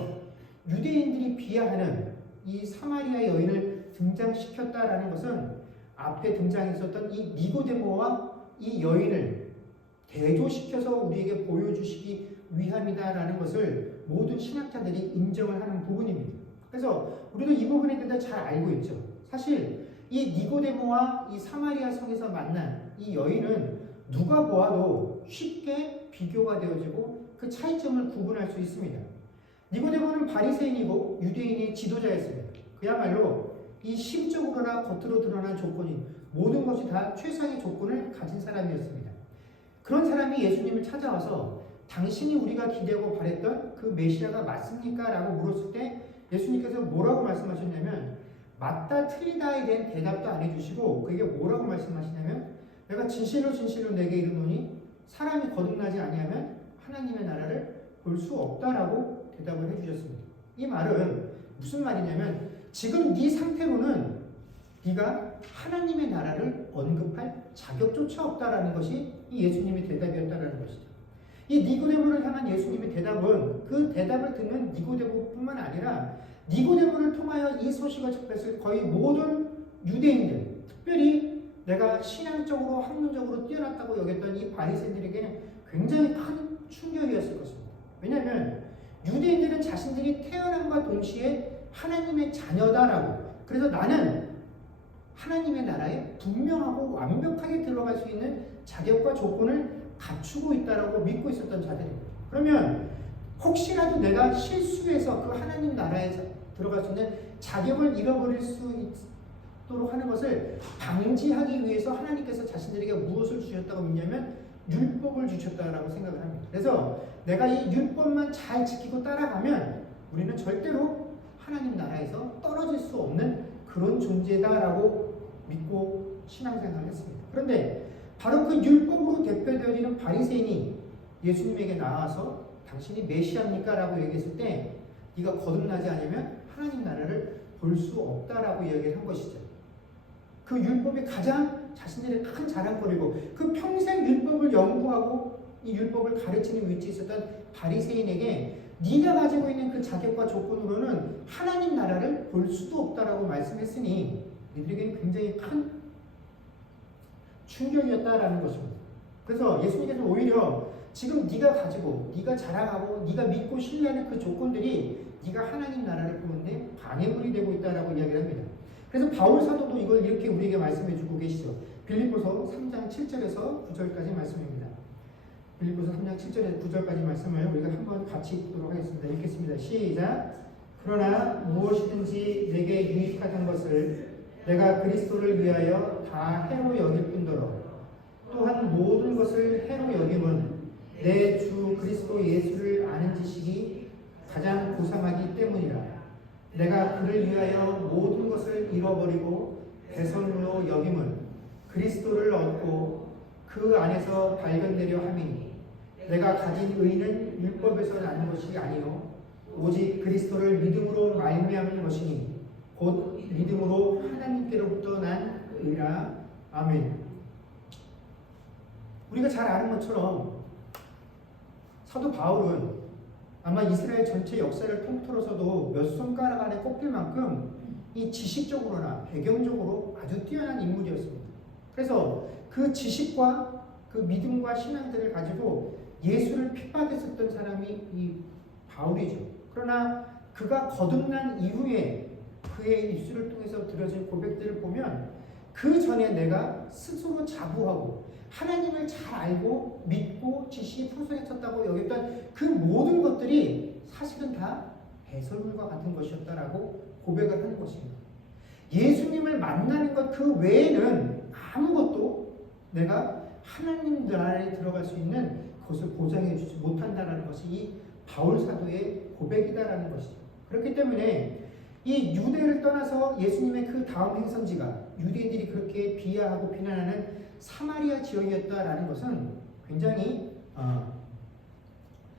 유대인들이 비하하는 이 사마리아 여인을 등장시켰다라는 것은 앞에 등장했었던 이 니고데모와 이 여인을 대조시켜서 우리에게 보여주시기 위함이다라는 것을 모든 신학자들이 인정을 하는 부분입니다. 그래서 우리도 이 부분에 대해서 잘 알고 있죠. 사실 이 니고데모와 이 사마리아 성에서 만난 이 여인은 누가 보아도 쉽게 비교가 되어지고 그 차이점을 구분할 수 있습니다. 니고데모는 바리새인이고 유대인의 지도자였습니다. 그야말로 이 심적으로나 겉으로 드러난 조건인 모든 것이 다 최상의 조건을 가진 사람이었습니다. 그런 사람이 예수님을 찾아와서 당신이 우리가 기대하고 바랬던 그 메시아가 맞습니까? 라고 물었을 때 예수님께서 뭐라고 말씀하셨냐면 맞다 틀리다에 대한 대답도 안 해주시고 그게 뭐라고 말씀하시냐면 내가 진실로 진실로 내게 이르노니 사람이 거듭나지 아니하면 하나님의 나라를 볼 수 없다라고 대답을 해주셨습니다. 이 말은 무슨 말이냐면 지금 네 상태로는 네가 하나님의 나라를 언급할 자격조차 없다라는 것이 이 예수님의 대답이었다라는 것이죠. 이 니고데모를 향한 예수님의 대답은 그 대답을 듣는 니고데모뿐만 아니라 니고데모를 통하여 이 소식을 접했을 거의 모든 유대인들, 특별히 내가 신앙적으로 학문적으로 뛰어났다고 여겼던 이 바리새인들에게는 굉장히 큰 충격이었을 것입니다. 왜냐하면 유대인들은 자신들이 태어남과 동시에 하나님의 자녀다라고, 그래서 나는 하나님의 나라에 분명하고 완벽하게 들어갈 수 있는 자격과 조건을 갖추고 있다라고 믿고 있었던 자들입니다. 그러면 혹시라도 내가 실수해서 그 하나님 나라에 들어갈 수 있는 자격을 잃어버릴 수 있도록 하는 것을 방지하기 위해서 하나님께서 자신들에게 무엇을 주셨다고 믿냐면 율법을 주셨다라고 생각을 합니다. 그래서 내가 이 율법만 잘 지키고 따라가면 우리는 절대로 하나님 나라에서 떨어질 수 없는 그런 존재다라고 믿고 신앙생활을 했습니다. 그런데 바로 그 율법으로 대표되어지는 바리새인이 예수님에게 나와서 당신이 메시아입니까? 라고 얘기했을 때 네가 거듭나지 않으면 하나님 나라를 볼 수 없다라고 이야기를 한 것이죠. 그 율법이 가장 자신들의 큰 자랑거리고 그 평생 율법을 연구하고 이 율법을 가르치는 위치에 있었던 바리새인에게 네가 가지고 있는 그 자격과 조건으로는 하나님 나라를 볼 수도 없다라고 말씀했으니 이들에게는 굉장히 큰 충격이었다라는 것입니다. 그래서 예수님께서 오히려 지금 네가 가지고 네가 자랑하고 네가 믿고 신뢰하는 그 조건들이 네가 하나님 나라를 보는데 방해물이 되고 있다라고 이야기를 합니다. 그래서 바울 사도도 이걸 이렇게 우리에게 말씀해 주고 계시죠. 빌립보서 3장 7절에서 9절까지 말씀입니다. 빌립보서 3장 7절에서 9절까지 말씀을 우리가 한번 같이 읽도록 하겠습니다. 읽겠습니다. 시작. 그러나 무엇이든지 내게 유익하던 것을 내가 그리스도를 위하여 다 해로 여길 뿐더러 또한 모든 것을 해로 여김은 내 주 그리스도 예수를 아는 지식이 가장 고상하기 때문이라. 내가 그를 위하여 모든 것을 잃어버리고 배설물로 여김은 그리스도를 얻고 그 안에서 발견되려 함이니 내가 가진 의는 율법에서 나는 것이 아니요 오직 그리스도를 믿음으로 말미암은 것이니 곧 믿음으로 하나님께로부터 난 의라. 아멘. 우리가 잘 아는 것처럼 사도 바울은 아마 이스라엘 전체 역사를 통틀어서도 몇 손가락 안에 꼽힐 만큼 이 지식적으로나 배경적으로 아주 뛰어난 인물이었습니다. 그래서 그 지식과 그 믿음과 신앙들을 가지고 예수를 핍박했었던 사람이 이 바울이죠. 그러나 그가 거듭난 이후에 그의 입술을 통해서 들어진 고백들을 보면 그 전에 내가 스스로 자부하고 하나님을 잘 알고 믿고 지식이 풍성했었다고 여겼던 그 모든 것들이 사실은 다 배설물과 같은 것이었다라고 고백을 하는 것입니다. 예수님을 만나는 것 그 외에는 아무것도 내가 하나님 나라에 들어갈 수 있는 것을 보장해 주지 못한다라는 것이 이 바울 사도의 고백이다라는 것이죠. 그렇기 때문에 이 유대를 떠나서 예수님의 그 다음 행선지가 유대인들이 그렇게 비하하고 비난하는 사마리아 지역이었다라는 것은 굉장히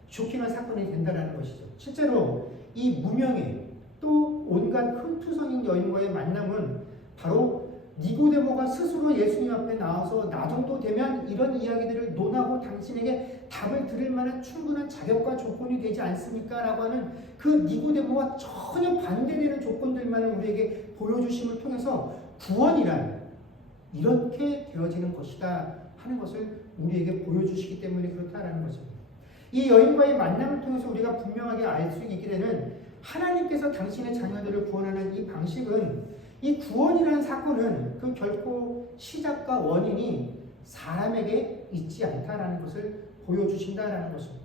쇼킹한 사건이 된다라는 것이죠. 실제로 이 무명의 또 온갖 흠투성인 여인과의 만남은 바로 니고데모가 스스로 예수님 앞에 나와서 나 정도 되면 이런 이야기들을 논하고 당신에게 답을 들을 만한 충분한 자격과 조건이 되지 않습니까? 라고 하는 그 니고데모와 전혀 반대되는 조건들만을 우리에게 보여주심을 통해서 구원이란 이렇게 되어지는 것이다 하는 것을 우리에게 보여주시기 때문에 그렇다라는 것입니다. 이 여인과의 만남을 통해서 우리가 분명하게 알 수 있게 되는 하나님께서 당신의 자녀들을 구원하는 이 방식은 이 구원이라는 사건은 그 결코 시작과 원인이 사람에게 있지 않다라는 것을 보여주신다라는 것입니다.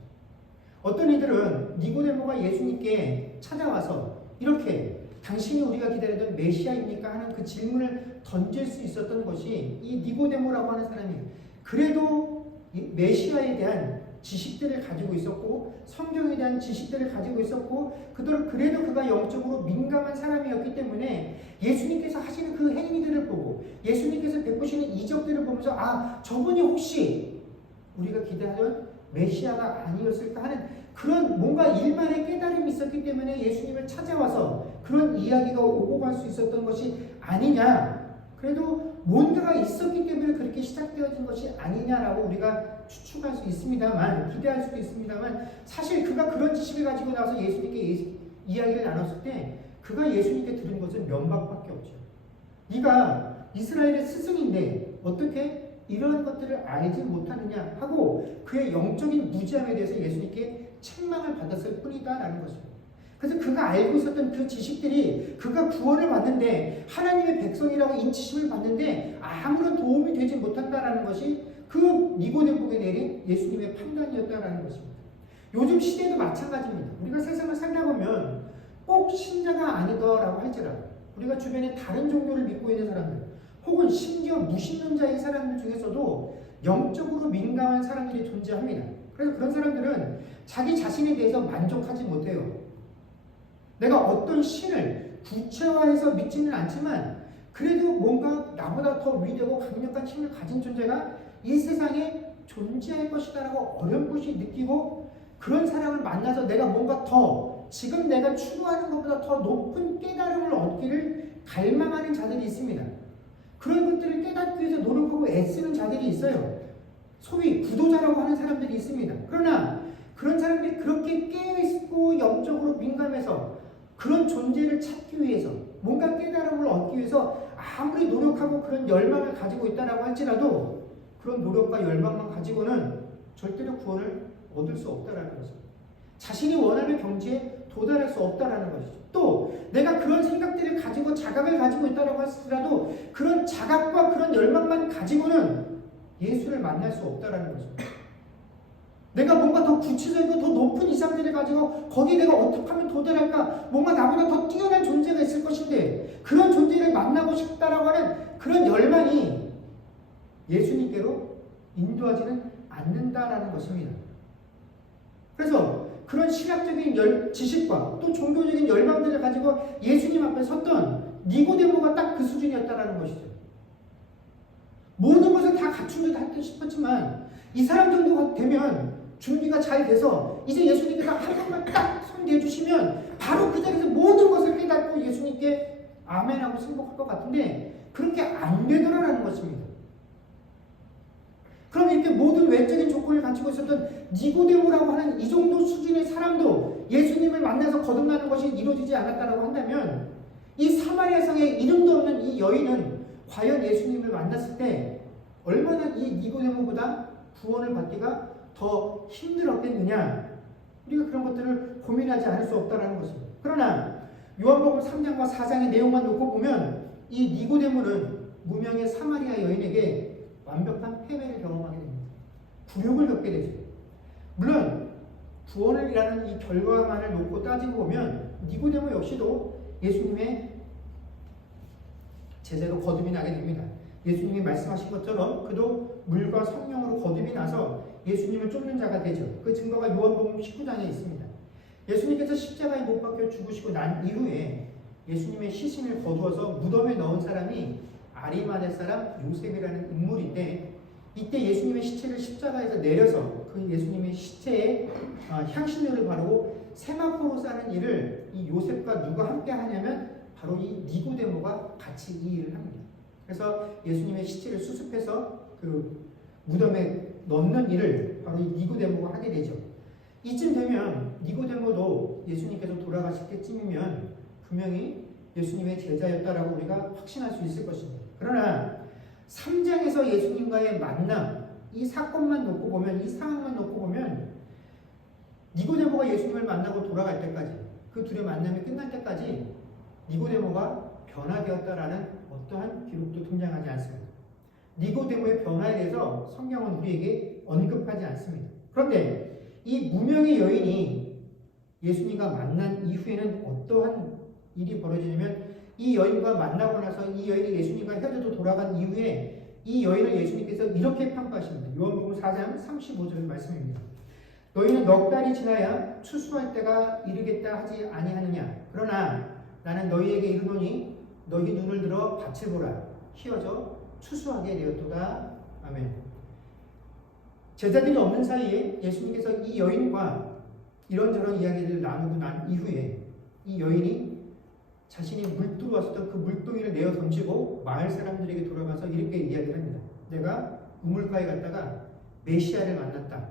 어떤 이들은 니고데모가 예수님께 찾아와서 이렇게 당신이 우리가 기다리던 메시아입니까? 하는 그 질문을 던질 수 있었던 것이 이 니고데모라고 하는 사람이 그래도 메시아에 대한 지식들을 가지고 있었고 성경에 대한 지식들을 가지고 있었고 그래도 그가 영적으로 민감한 사람이었기 때문에 예수님께서 하시는 그 행위들을 보고 예수님께서 베푸시는 이적들을 보면서 아 저분이 혹시 우리가 기대하던 메시아가 아니었을까 하는 그런 뭔가 일만의 깨달음이 있었기 때문에 예수님을 찾아와서 그런 이야기가 오고 갈 수 있었던 것이 아니냐. 그래도 뭔가가 있었기 때문에 그렇게 시작되어진 것이 아니냐라고 우리가 추측할 수 있습니다만 기대할 수도 있습니다만 사실 그가 그런 지식을 가지고 나와서 예수님께 이야기를 나눴을 때 그가 예수님께 들은 것은 면박밖에 없죠. 네가 이스라엘의 스승인데 어떻게 이러한 것들을 알지 못하느냐 하고 그의 영적인 무지함에 대해서 예수님께 책망을 받았을 뿐이다라는 것입니다. 그래서 그가 알고 있었던 그 지식들이 그가 구원을 받는데 하나님의 백성이라고 인치심을 받는데 아무런 도움이 되지 못한다라는 것이 그 니고데모에게 내린 예수님의 판단이었다라는 것입니다. 요즘 시대도 마찬가지입니다. 우리가 세상을 살다 보면 꼭 신자가 아니더라고 할지라도 우리가 주변에 다른 종교를 믿고 있는 사람들 혹은 심지어 무신론자인 사람들 중에서도 영적으로 민감한 사람들이 존재합니다. 그래서 그런 사람들은 자기 자신에 대해서 만족하지 못해요. 내가 어떤 신을 구체화해서 믿지는 않지만 그래도 뭔가 나보다 더 위대하고 강력한 힘을 가진 존재가 이 세상에 존재할 것이다라고 어렴풋이 느끼고 그런 사람을 만나서 내가 뭔가 더 지금 내가 추구하는 것보다 더 높은 깨달음을 얻기를 갈망하는 자들이 있습니다. 그런 것들을 깨닫기 위해서 노력하고 애쓰는 자들이 있어요. 소위 구도자라고 하는 사람들이 있습니다. 그러나 그런 사람들이 그렇게 깨어있고 영적으로 민감해서 그런 존재를 찾기 위해서 뭔가 깨달음을 얻기 위해서 아무리 노력하고 그런 열망을 가지고 있다라고 할지라도 그런 노력과 열망만 가지고는 절대로 구원을 얻을 수 없다라는 것입니다. 자신이 원하는 경지에 도달할 수 없다라는 것이죠. 또 내가 그런 생각들을 가지고 자각을 가지고 있다라고 하더라도 그런 자각과 그런 열망만 가지고는 예수를 만날 수 없다라는 것입니다. 내가 뭔가 더 구체적이고 더 높은 이상들을 가지고 거기에 내가 어떻게 하면 도달할까? 뭔가 나보다 더 뛰어난 존재가 있을 것인데 그런 존재를 만나고 싶다라고 하는 그런 열망이 예수님께로 인도하지는 않는다라는 것입니다. 그래서 그런 신학적인 지식과 또 종교적인 열망들을 가지고 예수님 앞에 섰던 니고데모가 딱 그 수준이었다라는 것이죠. 모든 것을 다 갖춘 듯 싶었지만 이 사람 정도가 되면 준비가 잘 돼서 이제 예수님께서 한 번만 딱 손 대주시면 바로 그 자리에서 모든 것을 깨닫고 예수님께 아멘하고 승복할 것 같은데 그렇게 안 되더라라는 것입니다. 그럼 이렇게 모든 외적인 조건을 가지고 있었던 니고데모라고 하는 이 정도 수준의 사람도 예수님을 만나서 거듭나는 것이 이루어지지 않았다라고 한다면 이 사마리아 성에 이름도 없는 이 여인은 과연 예수님을 만났을 때 얼마나 이 니고데모보다 구원을 받기가 더 힘들었겠느냐, 우리가 그런 것들을 고민하지 않을 수 없다는 것입니다. 그러나 요한복음 3장과 4장의 내용만 놓고 보면 이 니고데모는 무명의 사마리아 여인에게 완벽한 패배를 경험하게 됩니다. 굴욕을 겪게 되죠. 물론 구원이라는 이 결과만을 놓고 따지고 보면 니고데모 역시도 예수님의 제자로 거듭이 나게 됩니다. 예수님이 말씀하신 것처럼 그도 물과 성령으로 거듭이 나서 예수님을 쫓는 자가 되죠. 그 증거가 요한복음 19장에 있습니다. 예수님께서 십자가에 못 박혀 죽으시고 난 이후에 예수님의 시신을 거두어서 무덤에 넣은 사람이 아리마대 사람 요셉이라는 인물인데 이때 예수님의 시체를 십자가에서 내려서 그 예수님의 시체에 향신료를 바르고 세마포로 싸는 일을 이 요셉과 누가 함께 하냐면 바로 이 니고데모가 같이 이 일을 합니다. 그래서 예수님의 시체를 수습해서 그 무덤에 넣는 일을 바로 이 니고데모가 하게 되죠. 이쯤 되면 니고데모도 예수님께서 돌아가실 때쯤이면 분명히 예수님의 제자였다라고 우리가 확신할 수 있을 것입니다. 그러나 3장에서 예수님과의 만남, 이 사건만 놓고 보면, 이 상황만 놓고 보면 니고데모가 예수님을 만나고 돌아갈 때까지, 그 둘의 만남이 끝날 때까지 니고데모가 변화되었다라는 어떠한 기록도 등장하지 않습니다. 니고데모의 변화에 대해서 성경은 우리에게 언급하지 않습니다. 그런데 이 무명의 여인이 예수님과 만난 이후에는 어떠한 일이 벌어지냐면 이 여인과 만나고 나서 이 여인이 예수님과 헤어져도 돌아간 이후에 이 여인을 예수님께서 이렇게 평가하십니다. 요한복음 4장 35절 말씀입니다. 너희는 넉 달이 지나야 추수할 때가 이르겠다 하지 아니하느냐. 그러나 나는 너희에게 이르노니 너희 눈을 들어 밭을 보라. 희어져 추수하게 되었도다. 아멘. 제자들이 없는 사이에 예수님께서 이 여인과 이런저런 이야기를 나누고 난 이후에 이 여인이 자신이 물두고 왔었던 그 물동이를 내어 던지고 마을 사람들에게 돌아가서 이렇게 이야기를 합니다. 내가 우물가에 갔다가 메시아를 만났다.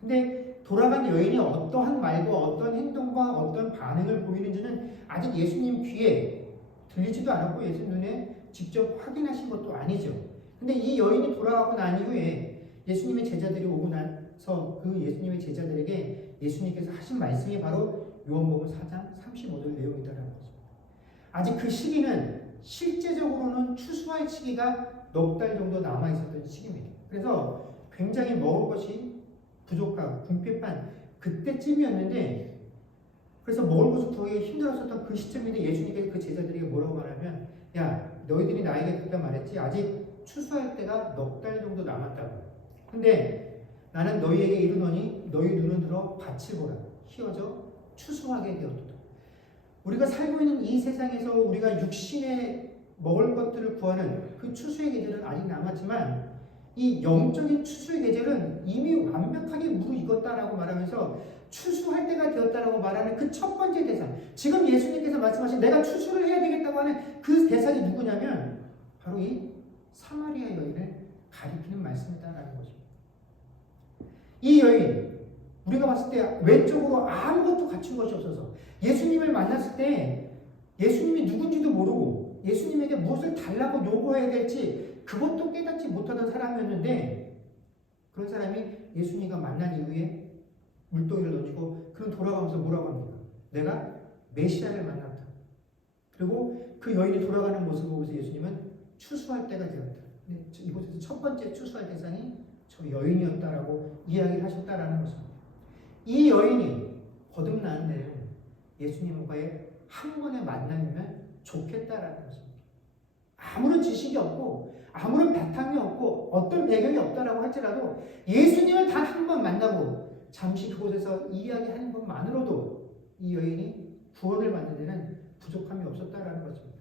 근데 돌아간 여인이 어떠한 말과 어떤 행동과 어떤 반응을 보이는지는 아직 예수님 귀에 들리지도 않았고 예수님 눈에 직접 확인하신 것도 아니죠. 근데 이 여인이 돌아가고 난 이후에 예수님의 제자들이 오고 나서 그 예수님의 제자들에게 예수님께서 하신 말씀이 바로 요한복음 4장 35절 내용이다라는 것입니다. 아직 그 시기는 실제적으로는 추수할 시기가 넉 달 정도 남아 있었던 시기입니다. 그래서 굉장히 먹을 것이 부족하고 궁핍한 그때쯤이었는데, 그래서 먹을 것을 구하기 힘들었었던 그 시점인데 예수님께서 그 제자들에게 뭐라고 말하면, 야, 너희들이 나에게 그때 말했지 아직 추수할 때가 넉 달 정도 남았다고. 근데 나는 너희에게 이르노니 너희 눈을 들어 밭을 보라. 희어져 추수하게 되었도다. 우리가 살고 있는 이 세상에서 우리가 육신에 먹을 것들을 구하는 그 추수의 계절은 아직 남았지만, 이 영적인 추수의 계절은 이미 완벽하게 무르익었다라고 말하면서 추수할 때가 되었다라고 말하는 그 첫 번째 대상, 지금 예수님께서 말씀하신 내가 추수를 해야 되겠다고 하는 그 대상이 누구냐면 바로 이 사마리아 여인을 가리키는 말씀이다라는 것입니다. 이 여인, 우리가 봤을 때 외적으로 아무것도 갖춘 것이 없어서 예수님을 만났을 때 예수님이 누군지도 모르고 예수님에게 무엇을 달라고 요구해야 될지 그것도 깨닫지 못하던 사람이었는데, 그런 사람이 예수님과 만난 이후에 물동이를 던지고 그는 돌아가면서 뭐라고 합니까? 내가 메시아를 만났다. 그리고 그 여인이 돌아가는 모습을 보면서 예수님은 추수할 때가 되었다. 이곳에서 첫 번째 추수할 대상이 저 여인이었다라고 이야기를 하셨다라는 것입니다. 이 여인이 거듭나는 데는 예수님과의 한 번의 만남이면 좋겠다라는 것입니다. 아무런 지식이 없고 아무런 바탕이 없고 어떤 배경이 없다라고 할지라도 예수님을 단 한 번 만나고 잠시 그곳에서 이야기하는 것만으로도 이 여인이 구원을 받는 데는 부족함이 없었다라는 것입니다.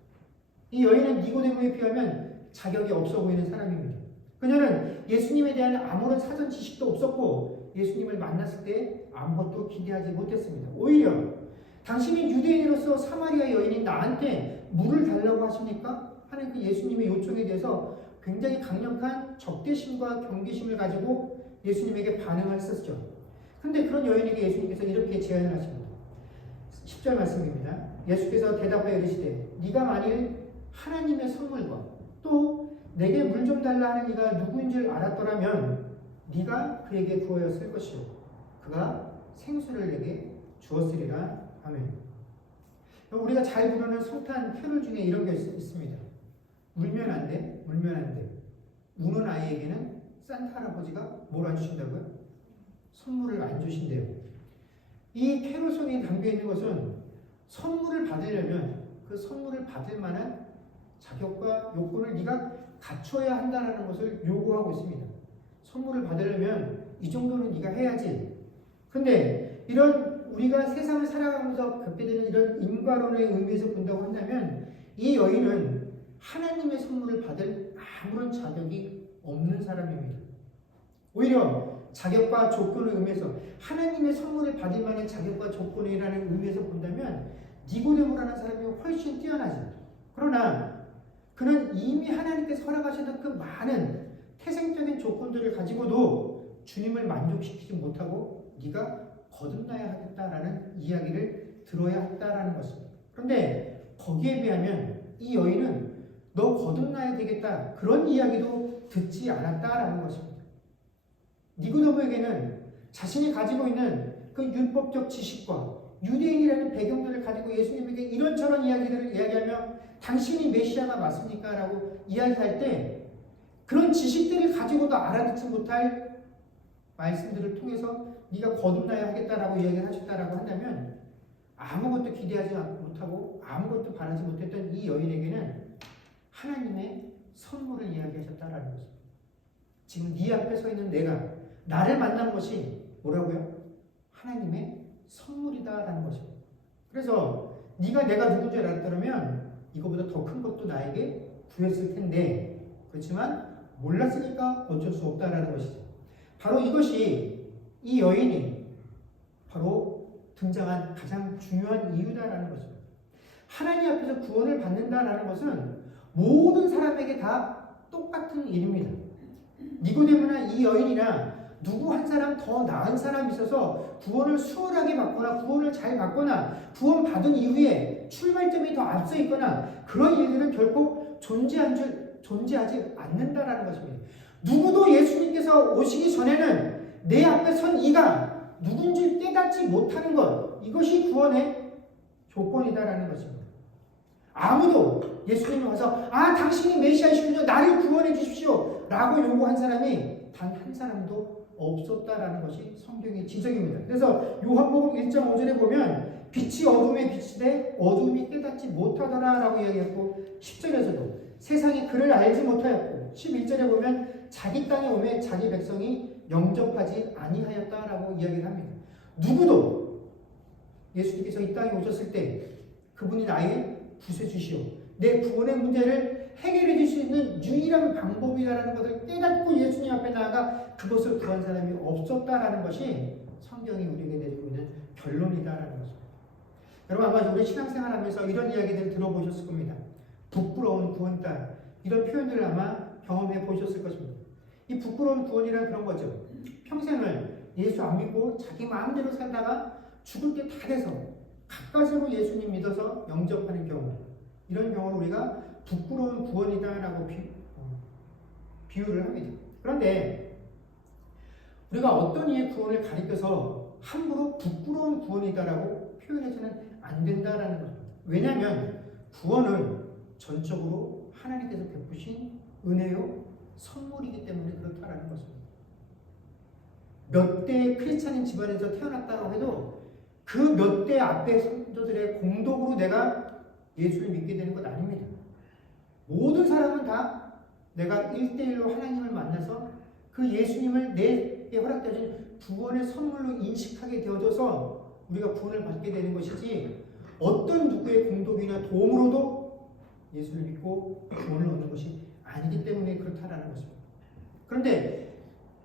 이 여인은 니고데모에 비하면 자격이 없어 보이는 사람입니다. 그녀는 예수님에 대한 아무런 사전 지식도 없었고 예수님을 만났을 때 아무것도 기대하지 못했습니다. 오히려 당신이 유대인으로서 사마리아 여인인 나한테 물을 달라고 하십니까? 하는 그 예수님의 요청에 대해서 굉장히 강력한 적대심과 경계심을 가지고 예수님에게 반응을 했었죠. 그런데 그런 여인에게 예수님께서 이렇게 제안을 하십니다. 10절 말씀입니다. 예수께서 대답하여 이르시되 네가 만일 하나님의 선물과 또 내게 물 좀 달라 하는 이가 누구인 줄 알았더라면 네가 그에게 구하였을 것이요 그가 생수를 내게 주었으리라. 아멘. 우리가 잘 부르는 성탄 캐롤 중에 이런 게 있습니다. 울면 안 돼, 울면 안 돼. 우는 아이에게는 산타 할아버지가 뭘 안 주신다고요? 선물을 안 주신대요. 이 캐롤송에 담겨 있는 것은 선물을 받으려면 그 선물을 받을 만한 자격과 요건을 네가 갖춰야 한다는 것을 요구하고 있습니다. 선물을 받으려면 이 정도는 네가 해야지. 근데 이런 우리가 세상을 살아가면서 겪게 되는 이런 인과론의 의미에서 본다고 한다면 이 여인은 하나님의 선물을 받을 아무런 자격이 없는 사람입니다. 오히려 자격과 조건의 의미에서 하나님의 선물을 받을 만한 자격과 조건이라는 의미에서 본다면 니고데모라는 사람이 훨씬 뛰어나죠. 그러나 그는 이미 하나님께서 허락하셨던 그 많은 태생적인 조건들을 가지고도 주님을 만족시키지 못하고 네가 거듭나야 하겠다라는 이야기를 들어야 했다라는 것입니다. 그런데 거기에 비하면 이 여인은 너 거듭나야 되겠다 그런 이야기도 듣지 않았다라는 것입니다. 니고데모에게는 자신이 가지고 있는 그 율법적 지식과 유대인이라는 배경들을 가지고 예수님에게 이런저런 이야기들을 이야기하며 당신이 메시아가 맞습니까? 라고 이야기할 때 그런 지식들을 가지고도 알아듣지 못할 말씀들을 통해서 네가 거듭나야 하겠다라고 이야기를 하셨다라고 한다면 아무것도 기대하지 못하고 아무것도 바라지 못했던 이 여인에게는 하나님의 선물을 이야기하셨다라는 것입니다. 지금 네 앞에 서 있는 내가 나를 만난 것이 뭐라고요? 하나님의 선물이다라는 것입니다. 그래서 네가 내가 누군지 알았더라면 이거보다 더 큰 것도 나에게 구했을 텐데 그렇지만 몰랐으니까 어쩔 수 없다라는 것이죠. 바로 이것이 이 여인이 바로 등장한 가장 중요한 이유다라는 것입니다. 하나님 앞에서 구원을 받는다라는 것은 모든 사람에게 다 똑같은 일입니다. 니고데모나 이 여인이나 누구 한 사람 더 나은 사람이 있어서 구원을 수월하게 받거나 구원을 잘 받거나 구원 받은 이후에 출발점이 더 앞서 있거나 그런 일들은 결코 존재하지 않는다라는 것입니다. 누구도 예수님께서 오시기 전에는 내 앞에 선 이가 누군지 깨닫지 못하는 것, 이것이 구원의 조건이다라는 것입니다. 아무도 예수님이 와서 당신이 메시아이시군요, 나를 구원해 주십시오 라고 요구한 사람이 단 한 사람도 없었다라는 것이 성경의 지적입니다. 그래서 요한복음 1장 5절에 보면 빛이 어둠에 비치되 어둠이 깨닫지 못하더라라고 이야기했고 10절에서도 세상이 그를 알지 못하였고 11절에 보면 자기 땅에 오매 자기 백성이 영접하지 아니하였다라고 이야기를 합니다. 누구도 예수님께서 이 땅에 오셨을 때 그분이 나의 구세주시오, 내 구원의 문제를 해결해 줄 수 있는 유일한 방법이라는 것을 깨닫고 예수님 앞에 나아가 그것을 구한 사람이 없었다라는 것이 성경이 우리에게 내리고 있는 결론이다라는 것입니다. 여러분 아마 우리 신앙생활 하면서 이런 이야기들을 들어보셨을 겁니다. 부끄러운 구원딸, 이런 표현들을 아마 경험해 보셨을 것입니다. 이 부끄러운 구원이란 그런 거죠. 평생을 예수 안 믿고 자기 마음대로 살다가 죽을 때 다 돼서 가까스로 예수님 믿어서 영접하는 경우, 이런 경우를 우리가 부끄러운 구원이다라고 비유를 합니다. 그런데 우리가 어떤 이의 구원을 가리켜서 함부로 부끄러운 구원이다라고 표현해서는 안 된다라는 겁니다. 왜냐하면 구원은 전적으로 하나님께서 베푸신 은혜요 선물이기 때문에 그렇다라는 것입니다. 몇 대의 크리스찬인 집안에서 태어났다고 해도 그 몇 대 앞의 선조들의 공덕으로 내가 예수를 믿게 되는 것 아닙니다. 모든 사람은 다 내가 1대1로 하나님을 만나서 그 예수님을 내게 허락되어진 구원의 선물로 인식하게 되어져서 우리가 구원을 받게 되는 것이지, 어떤 누구의 공덕이나 도움으로도 예수를 믿고 구원을 얻는 것이 아니기 때문에 그렇다라는 것입니다. 그런데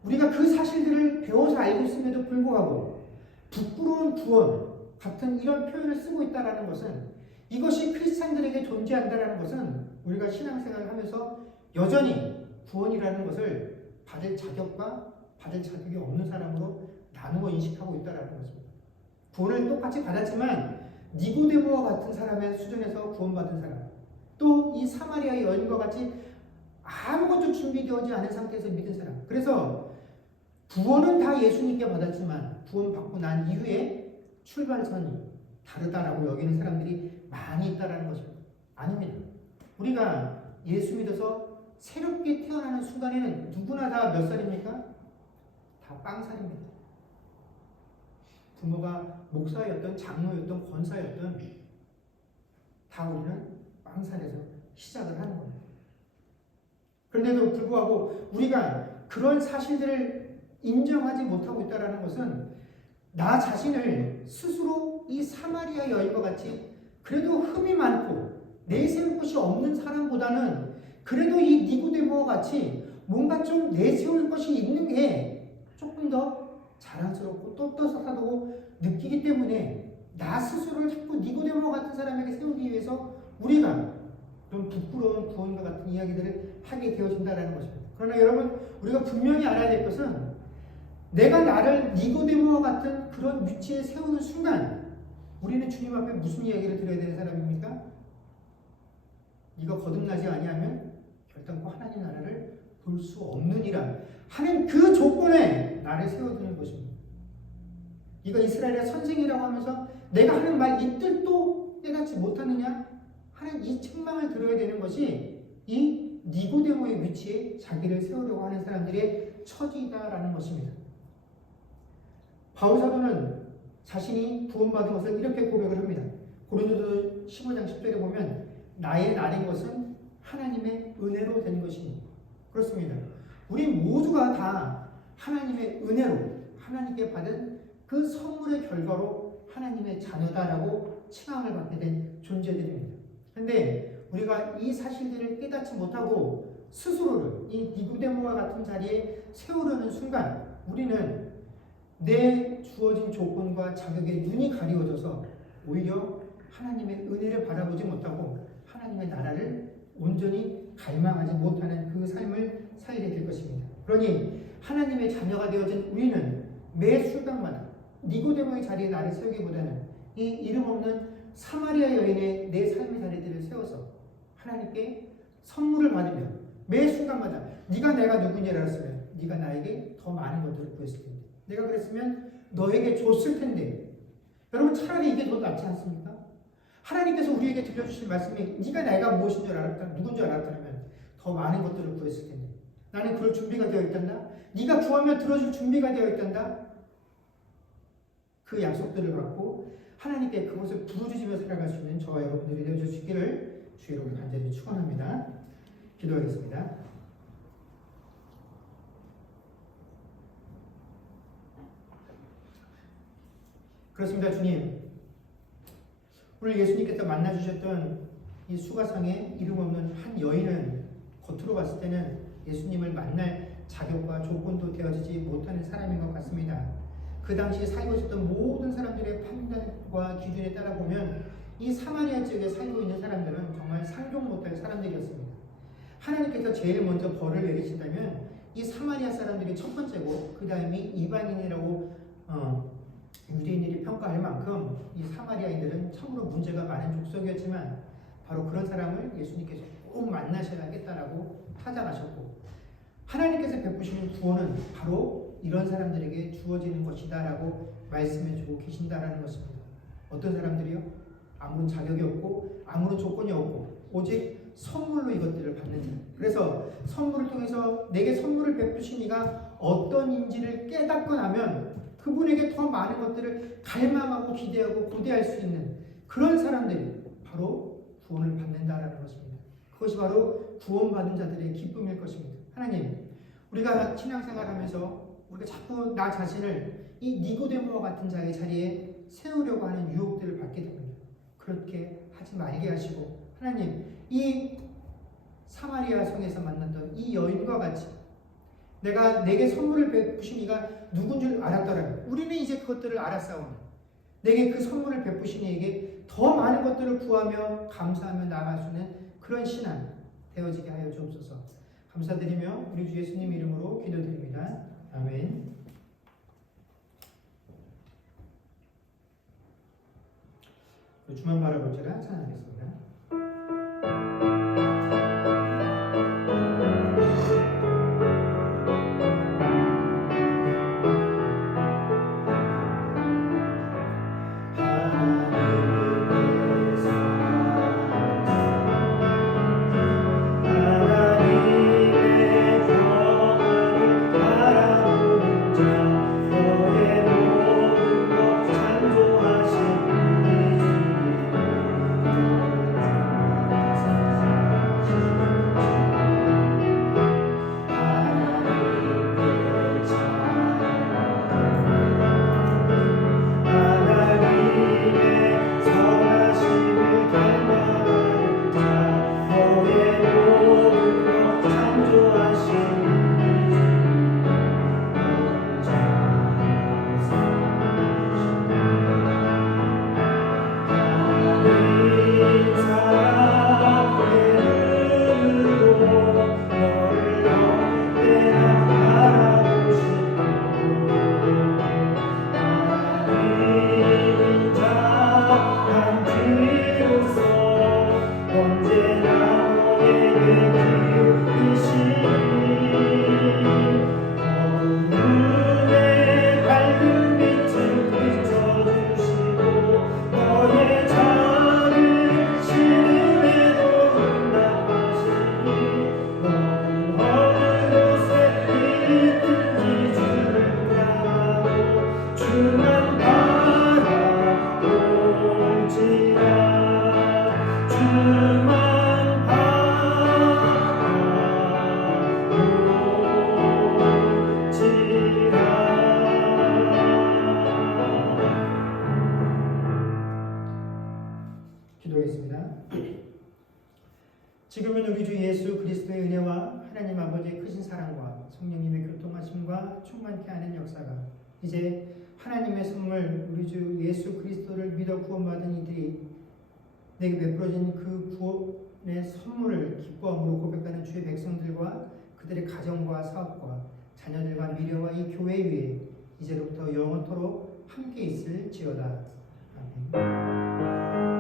우리가 그 사실들을 배워서 알고 있음에도 불구하고 부끄러운 구원 같은 이런 표현을 쓰고 있다는 것은, 이것이 크리스찬들에게 존재한다는 것은 우리가 신앙생활을 하면서 여전히 구원이라는 것을 받을 자격과 받을 자격이 없는 사람으로 나누어 인식하고 있다는 것입니다. 구원을 똑같이 받았지만 니고데모와 같은 사람의 수준에서 구원받은 사람, 또 이 사마리아의 여인과 같이 아무것도 준비되어지 않은 상태에서 믿은 사람, 그래서 구원은 다 예수님께 받았지만 구원받고 난 이후에 출발선이 다르다라고 여기는 사람들이 많이 있다는 것입니다. 아닙니다. 우리가 예수 믿어서 새롭게 태어나는 순간에는 누구나 다 몇 살입니까? 다 빵살입니다. 부모가 목사였던 장로였던 권사였던 다 우리는 빵살에서 시작을 하는 겁니다. 그런데도 불구하고 우리가 그런 사실들을 인정하지 못하고 있다는 것은 나 자신을 스스로 이 사마리아 여인과 같이 그래도 흠이 많고 내세울 것이 없는 사람보다는 그래도 이 니고데모와 같이 뭔가 좀 내세울 것이 있는 게 조금 더 자랑스럽고 떳떳하다고 느끼기 때문에 나 스스로를 자꾸 니고데모와 같은 사람에게 세우기 위해서 우리가 좀 부끄러운 구원과 같은 이야기들을 하게 되어진다는 것입니다. 그러나 여러분, 우리가 분명히 알아야 될 것은 내가 나를 니고데모와 같은 그런 위치에 세우는 순간 우리는 주님 앞에 무슨 이야기를 드려야 되는 사람입니까? 네가 거듭나지 아니하면 결단코 하나님 나라를 볼 수 없느니라 하는 그 조건에 나를 세워두는 것입니다. 네가 이스라엘의 선생이라고 하면서 내가 하는 말 이 뜻도 깨닫지 못하느냐 하는 이 책망을 들어야 되는 것이 이 니고데모의 위치에 자기를 세우려고 하는 사람들의 처지이다라는 것입니다. 바울 사도는 자신이 구원받은 것을 이렇게 고백을 합니다. 고린도서 15장 10절에 보면 나의 날인 것은 하나님의 은혜로 된 것이니. 그렇습니다. 우리 모두가 다 하나님의 은혜로 하나님께 받은 그 선물의 결과로 하나님의 자녀다라고 칭함을 받게 된 존재들입니다. 그런데 우리가 이 사실들을 깨닫지 못하고 스스로를 이 니고데모와 같은 자리에 세우려는 순간 우리는 내 주어진 조건과 자격에 눈이 가리워져서 오히려 하나님의 은혜를 바라보지 못하고 하나님의 나라를 온전히 갈망하지 못하는 그 삶을 살게 될 것입니다. 그러니 하나님의 자녀가 되어진 우리는 매 순간마다 니고데모의 자리에 나를 세우기보다는 이 이름 없는 사마리아 여인의 내 삶의 자리들을 세워서 하나님께 선물을 받으며 매 순간마다 네가 내가 누군지 알았으면 네가 나에게 더 많은 것들을 구했을 텐데, 내가 그랬으면 너에게 줬을 텐데. 여러분, 차라리 이게 더 낫지 않습니까? 하나님께서 우리에게 들려주신 말씀이 네가 내가 무엇인 줄 알았다, 누군 줄 알았다면 더 많은 것들을 구했을 텐데 나는 그럴 준비가 되어 있단다. 네가 구하면 들어줄 준비가 되어 있단다. 그 약속들을 받고 하나님께 그것을 부르짖으며 살아갈 수 있는 저와 여러분들이 되어주시기를 주 이름으로 간절히 축원합니다. 기도하겠습니다. 그렇습니다. 주님, 오늘 예수님께서 만나주셨던 이 수가상에 이름 없는 한 여인은 겉으로 봤을 때는 예수님을 만날 자격과 조건도 되어지지 못하는 사람인 것 같습니다. 그 당시 살고 있었던 모든 사람들의 판단과 기준에 따라 보면 이 사마리아 지역에 살고 있는 사람들은 정말 상종 못할 사람들이었습니다. 하나님께서 제일 먼저 벌을 내리신다면 이 사마리아 사람들이 첫 번째고 그 다음이 이방인이라고 유대인들이 평가할 만큼 이 사마리아인들은 참으로 문제가 많은 족속이었지만 바로 그런 사람을 예수님께서 꼭 만나셔야겠다라고 찾아가셨고 하나님께서 베푸시는 구원은 바로 이런 사람들에게 주어지는 것이다라고 말씀해주고 계신다라는 것입니다. 어떤 사람들이요? 아무런 자격이 없고 아무런 조건이 없고 오직 선물로 이것들을 받는 자. 그래서 선물을 통해서 내게 선물을 베푸신 이가 어떤 인지를 깨닫고 나면 그분에게 더 많은 것들을 갈망하고 기대하고 고대할 수 있는 그런 사람들이 바로 구원을 받는다라는 것입니다. 그것이 바로 구원받은 자들의 기쁨일 것입니다. 하나님, 우리가 신앙생활하면서 우리가 자꾸 나 자신을 이 니고데모와 같은 자의 자리에 세우려고 하는 유혹들을 받게 됩니다. 그렇게 하지 말게 하시고 하나님, 이 사마리아 성에서 만났던 이 여인과 같이 내게 선물을 베푸신 이가 누군 줄 알았더라면 우리는 이제 그것들을 알았사오니 내게 그 선물을 베푸신 이에게 더 많은 것들을 구하며 감사하며 나아갈 수 있는 그런 신앙 되어지게 하여 주옵소서. 감사드리며 우리 주 예수님 이름으로 기도드립니다. 아멘. 주만 바라볼지라 찬양하겠습니다. 기도하겠습니다. 지금은 우리 주 예수 그리스도의 은혜와 하나님 아버지의 크신 사랑과 성령님의 교통하심과 충만케 하는 역사가 이제 하나님의 선물 우리 주 예수 그리스도를 믿어 구원받은 이들이 내게 베풀어진 그 구원의 선물을 기뻐함으로 고백하는 주의 백성들과 그들의 가정과 사업과 자녀들과 미래와 이 교회 위에 이제로부터 영원토록 함께 있을지어다. 아멘.